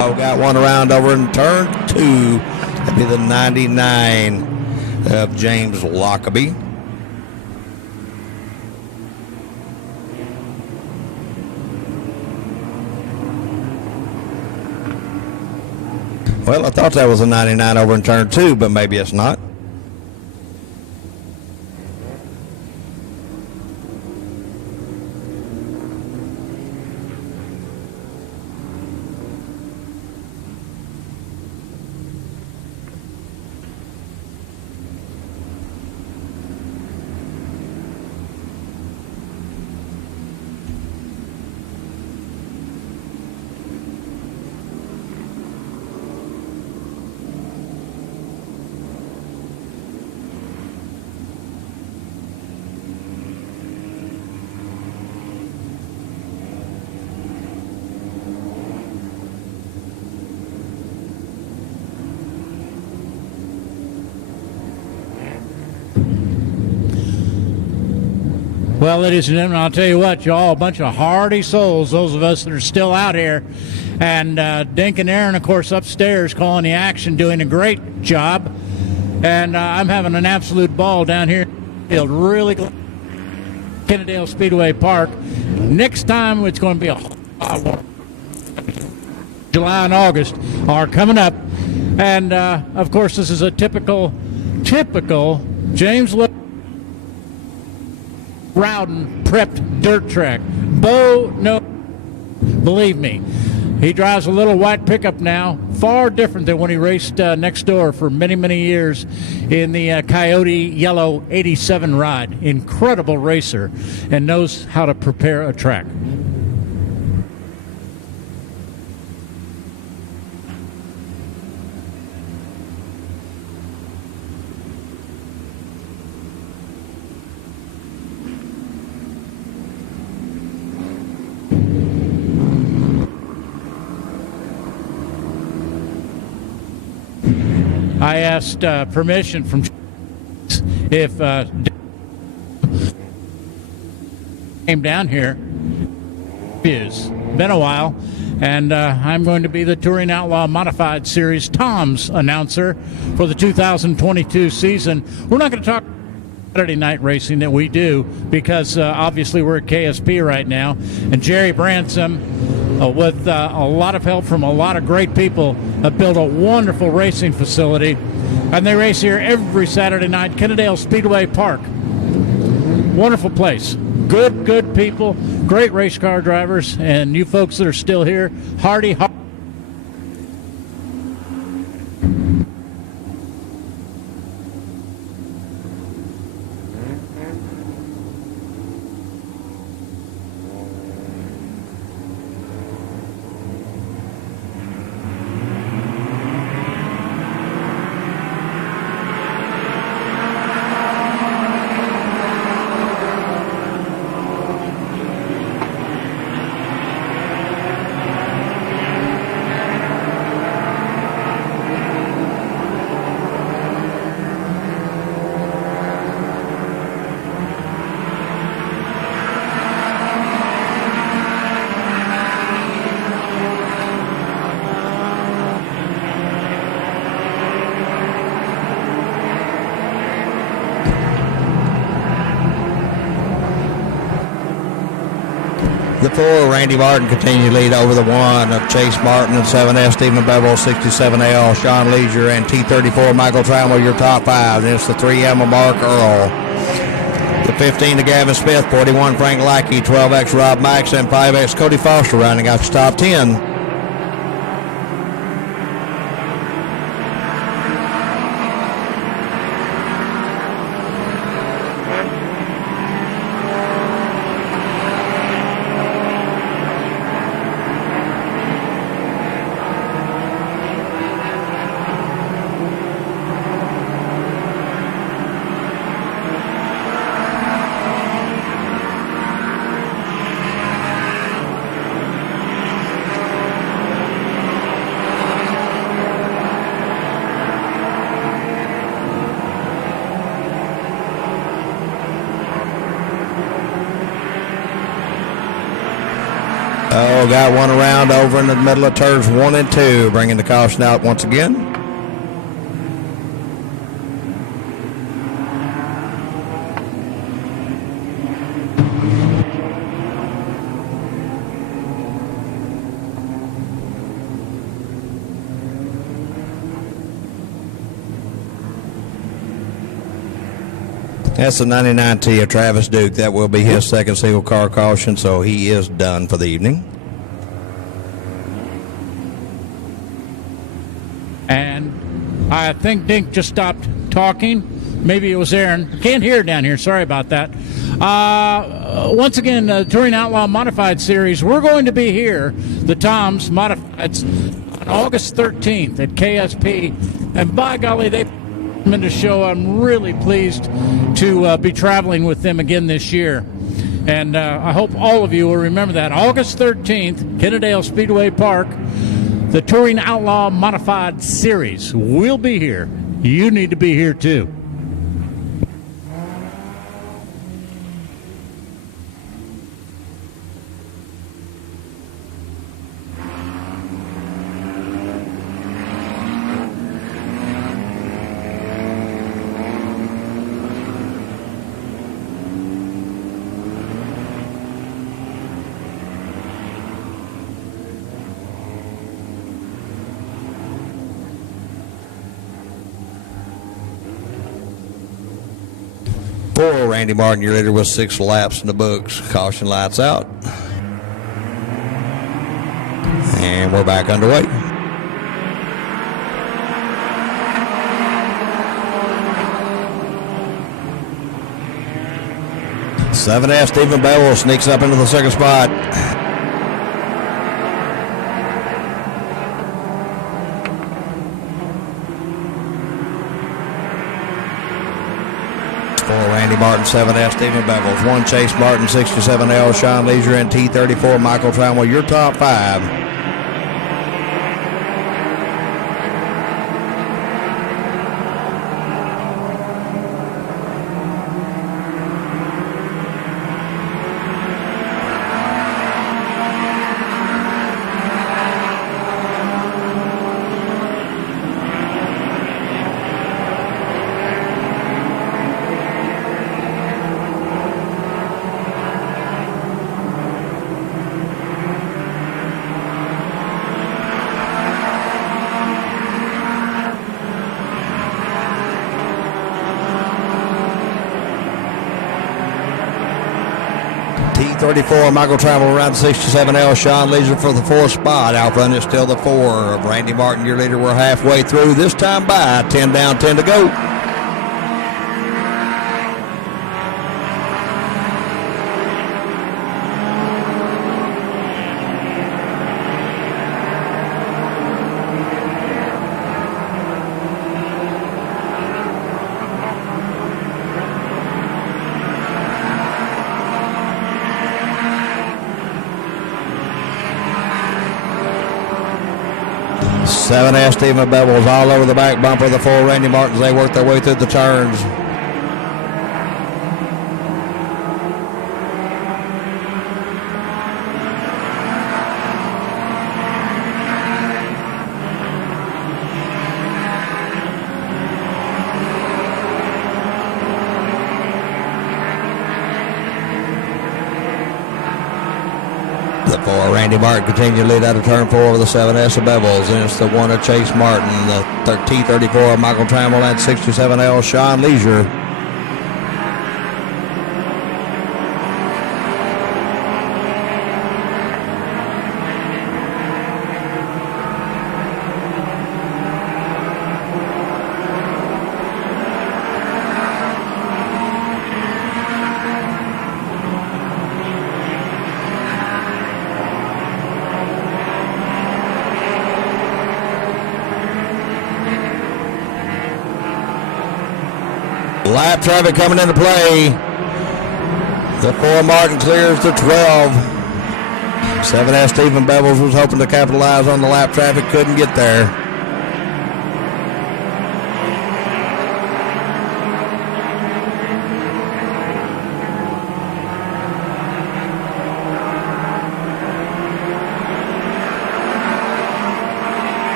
Oh, got one around over in turn 2. That'd be the 99 of James Lockaby. Well, I thought that was a 99 over in turn 2, but maybe it's not. Well, ladies and gentlemen, I'll tell you what, y'all, a bunch of hardy souls, those of us that are still out here. And Dink and Aaron, of course, upstairs calling the action, doing a great job. And I'm having an absolute ball down here. Really glad. Kennedale Speedway Park. Next time it's going to be July and August are coming up. And, of course, this is a typical James Rowden prepped dirt track. Believe me, he drives a little white pickup now, far different than when he raced next door for many, many years in the Coyote Yellow 87 ride. Incredible racer and knows how to prepare a track. I asked permission from if came down here. It's been a while, and I'm going to be the Touring Outlaw Modified Series Tom's announcer for the 2022 season. We're not going to talk Saturday night racing that we do because obviously we're at KSP right now, and Jerry Bransom, with a lot of help from a lot of great people, have built a wonderful racing facility, and they race here every Saturday night, Kennedale Speedway Park. Wonderful place. Good people, great race car drivers, and you folks that are still here, hardy. 4. Randy Martin continue to lead over the 1 of Chase Martin and 7F Stephen Bevel, 67L Sean Leisure, and T34 Michael Trammell, your top 5. And it's the 3 Emma Mark Earl. The 15 to Gavin Smith, 41 Frank Lackey, 12X Rob Max, and 5X Cody Foster rounding out your top 10. Oh, got one around over in the middle of turns 1 and 2, bringing the caution out once again. That's the 99T of Travis Duke. That will be his second single car caution, so he is done for the evening. And I think Dink just stopped talking. Maybe it was Aaron. Can't hear down here. Sorry about that. Once again, Touring Outlaw Modified Series, we're going to be here, the Toms Modifieds, on August 13th at KSP. And by golly, they into show. I'm really pleased to be traveling with them again this year, and I hope all of you will remember that. August 13th, Kennedale Speedway Park, the Touring Outlaw Modified Series. We'll be here. You need to be here too. Randy Martin, your leader, with 6 laps in the books. Caution lights out. And we're back underway. Seven F Stephen Bevel sneaks up into the second spot. Randy Martin, 7F Stephen Bevels, 1 Chase Martin, 67L Sean Leisure, and T34 Michael Trammell, your top 5. T34 Michael Trammell around 67L Sean Leisure for the 4th spot. Out front is still the 4 of Randy Martin, your leader. We're halfway through, this time by 10 down, 10 to go. Seven F Stephen Bevels all over the back bumper of the 4 Randy Martins. They work their way through the turns. 4. Randy Martin continued to lead out of turn 4 over the 7S of Bevels. And it's the 1 of Chase Martin, the T34 of Michael Trammell, and 67L Sean Leisure. Lap traffic coming into play. The 4 Martin clears the 12. 7S Stephen Bevels was hoping to capitalize on the lap traffic, couldn't get there.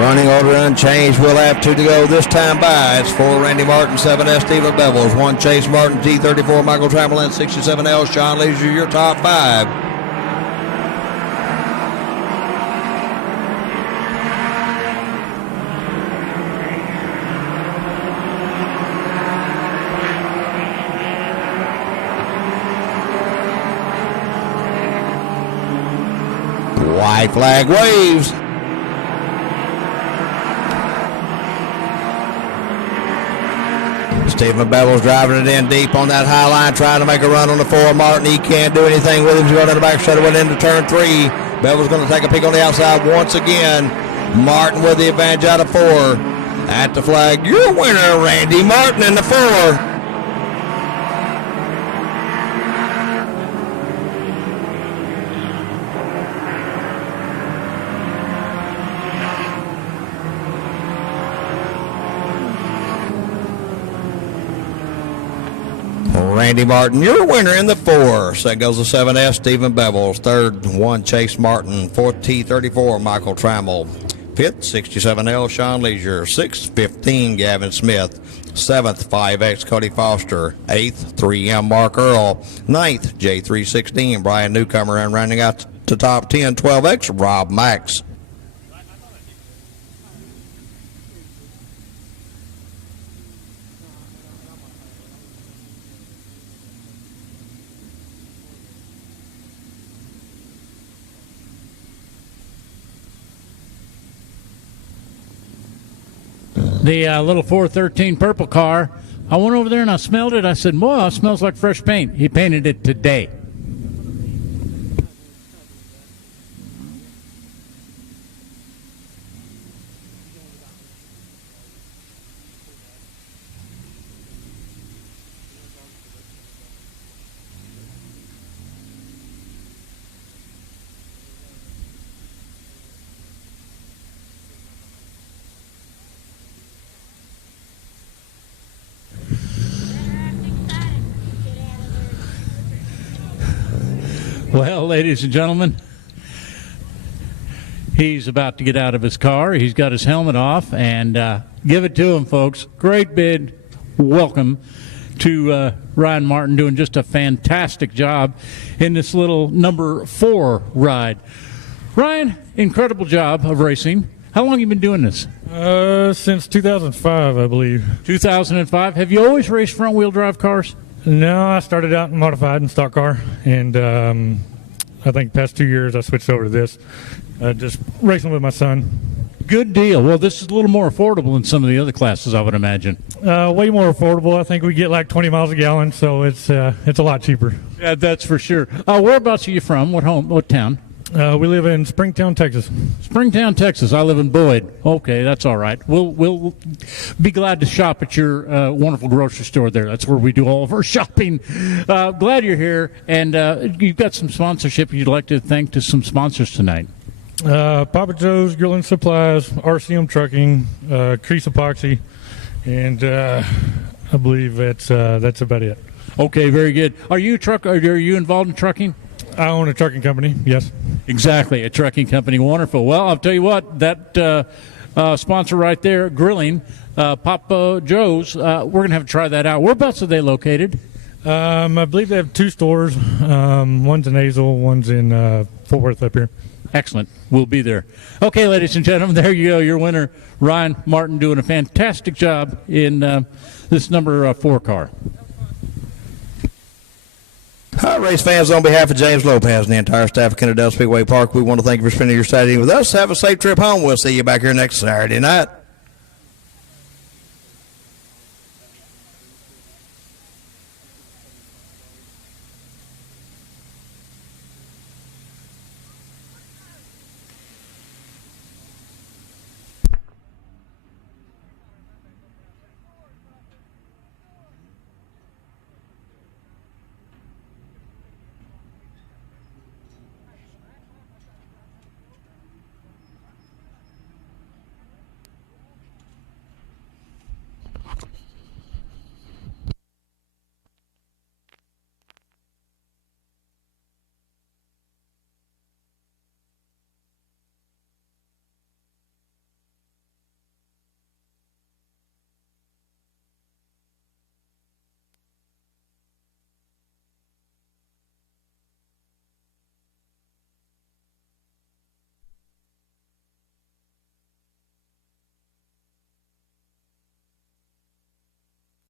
Running order unchanged. We'll have 2 to go this time by. It's 4 Randy Martin, 7S Stephen Bevels, 1 Chase Martin, T34 Michael Trammell, and 67L Sean Leisure, your top 5. White flag waves. Stephen Bevels driving it in deep on that high line, trying to make a run on the 4 Martin. He can't do anything with him. He's going to the back straight away into turn 3. Bevels going to take a peek on the outside once again. Martin with the advantage out of 4. At the flag, your winner, Randy Martin in the 4. Randy Martin, your winner in the 4. Second goes the 7S, Stephen Bevels. Third, 1 Chase Martin. 4th, T34, Michael Trammell. 5th, 67L, Sean Leisure. 6th, 15, Gavin Smith. 7th, 5X, Cody Foster. 8th, 3M, Mark Earl. 9th, J316, Brian Newcomer. And rounding out to top 10, 12X, Rob Max. The little 413 purple car, I went over there and I smelled it. I said, boy, it smells like fresh paint. He painted it today. Well, ladies and gentlemen, he's about to get out of his car. He's got his helmet off, and give it to him, folks. Great bid. Welcome to Ryan Martin, doing just a fantastic job in this little number 4 ride. Ryan, incredible job of racing. How long have you been doing this? Since 2005, I believe. 2005. Have you always raced front-wheel drive cars? No, I started out in modified and stock car, and I think past 2 years I switched over to this, just racing with my son. Good deal. Well, this is a little more affordable than some of the other classes, I would imagine. Way more affordable. I think we get like 20 miles a gallon, so it's a lot cheaper. Yeah, that's for sure. Whereabouts are you from? What town? We live in Springtown, Texas. Springtown, Texas. I live in Boyd. Okay, that's all right. We'll be glad to shop at your wonderful grocery store there. That's where we do all of our shopping. Glad you're here, and you've got some sponsorship you'd like to thank to some sponsors tonight. Papa Joe's Grilling Supplies, RCM Trucking, Crease Epoxy, and I believe that's about it. Okay, very good. Are you involved in trucking? I own a trucking company, yes. Exactly, a trucking company. Wonderful. Well, I'll tell you what, that sponsor right there, grilling, Papa Joe's, we're going to have to try that out. Whereabouts are they located? I believe they have 2 stores. One's in Hazel, one's in Fort Worth up here. Excellent. We'll be there. Okay, ladies and gentlemen, there you go. Your winner, Ryan Martin, doing a fantastic job in this number 4 car. Hi, race fans. On behalf of James Lopez and the entire staff of Kennedale Speedway Park, we want to thank you for spending your Saturday with us. Have a safe trip home. We'll see you back here next Saturday night.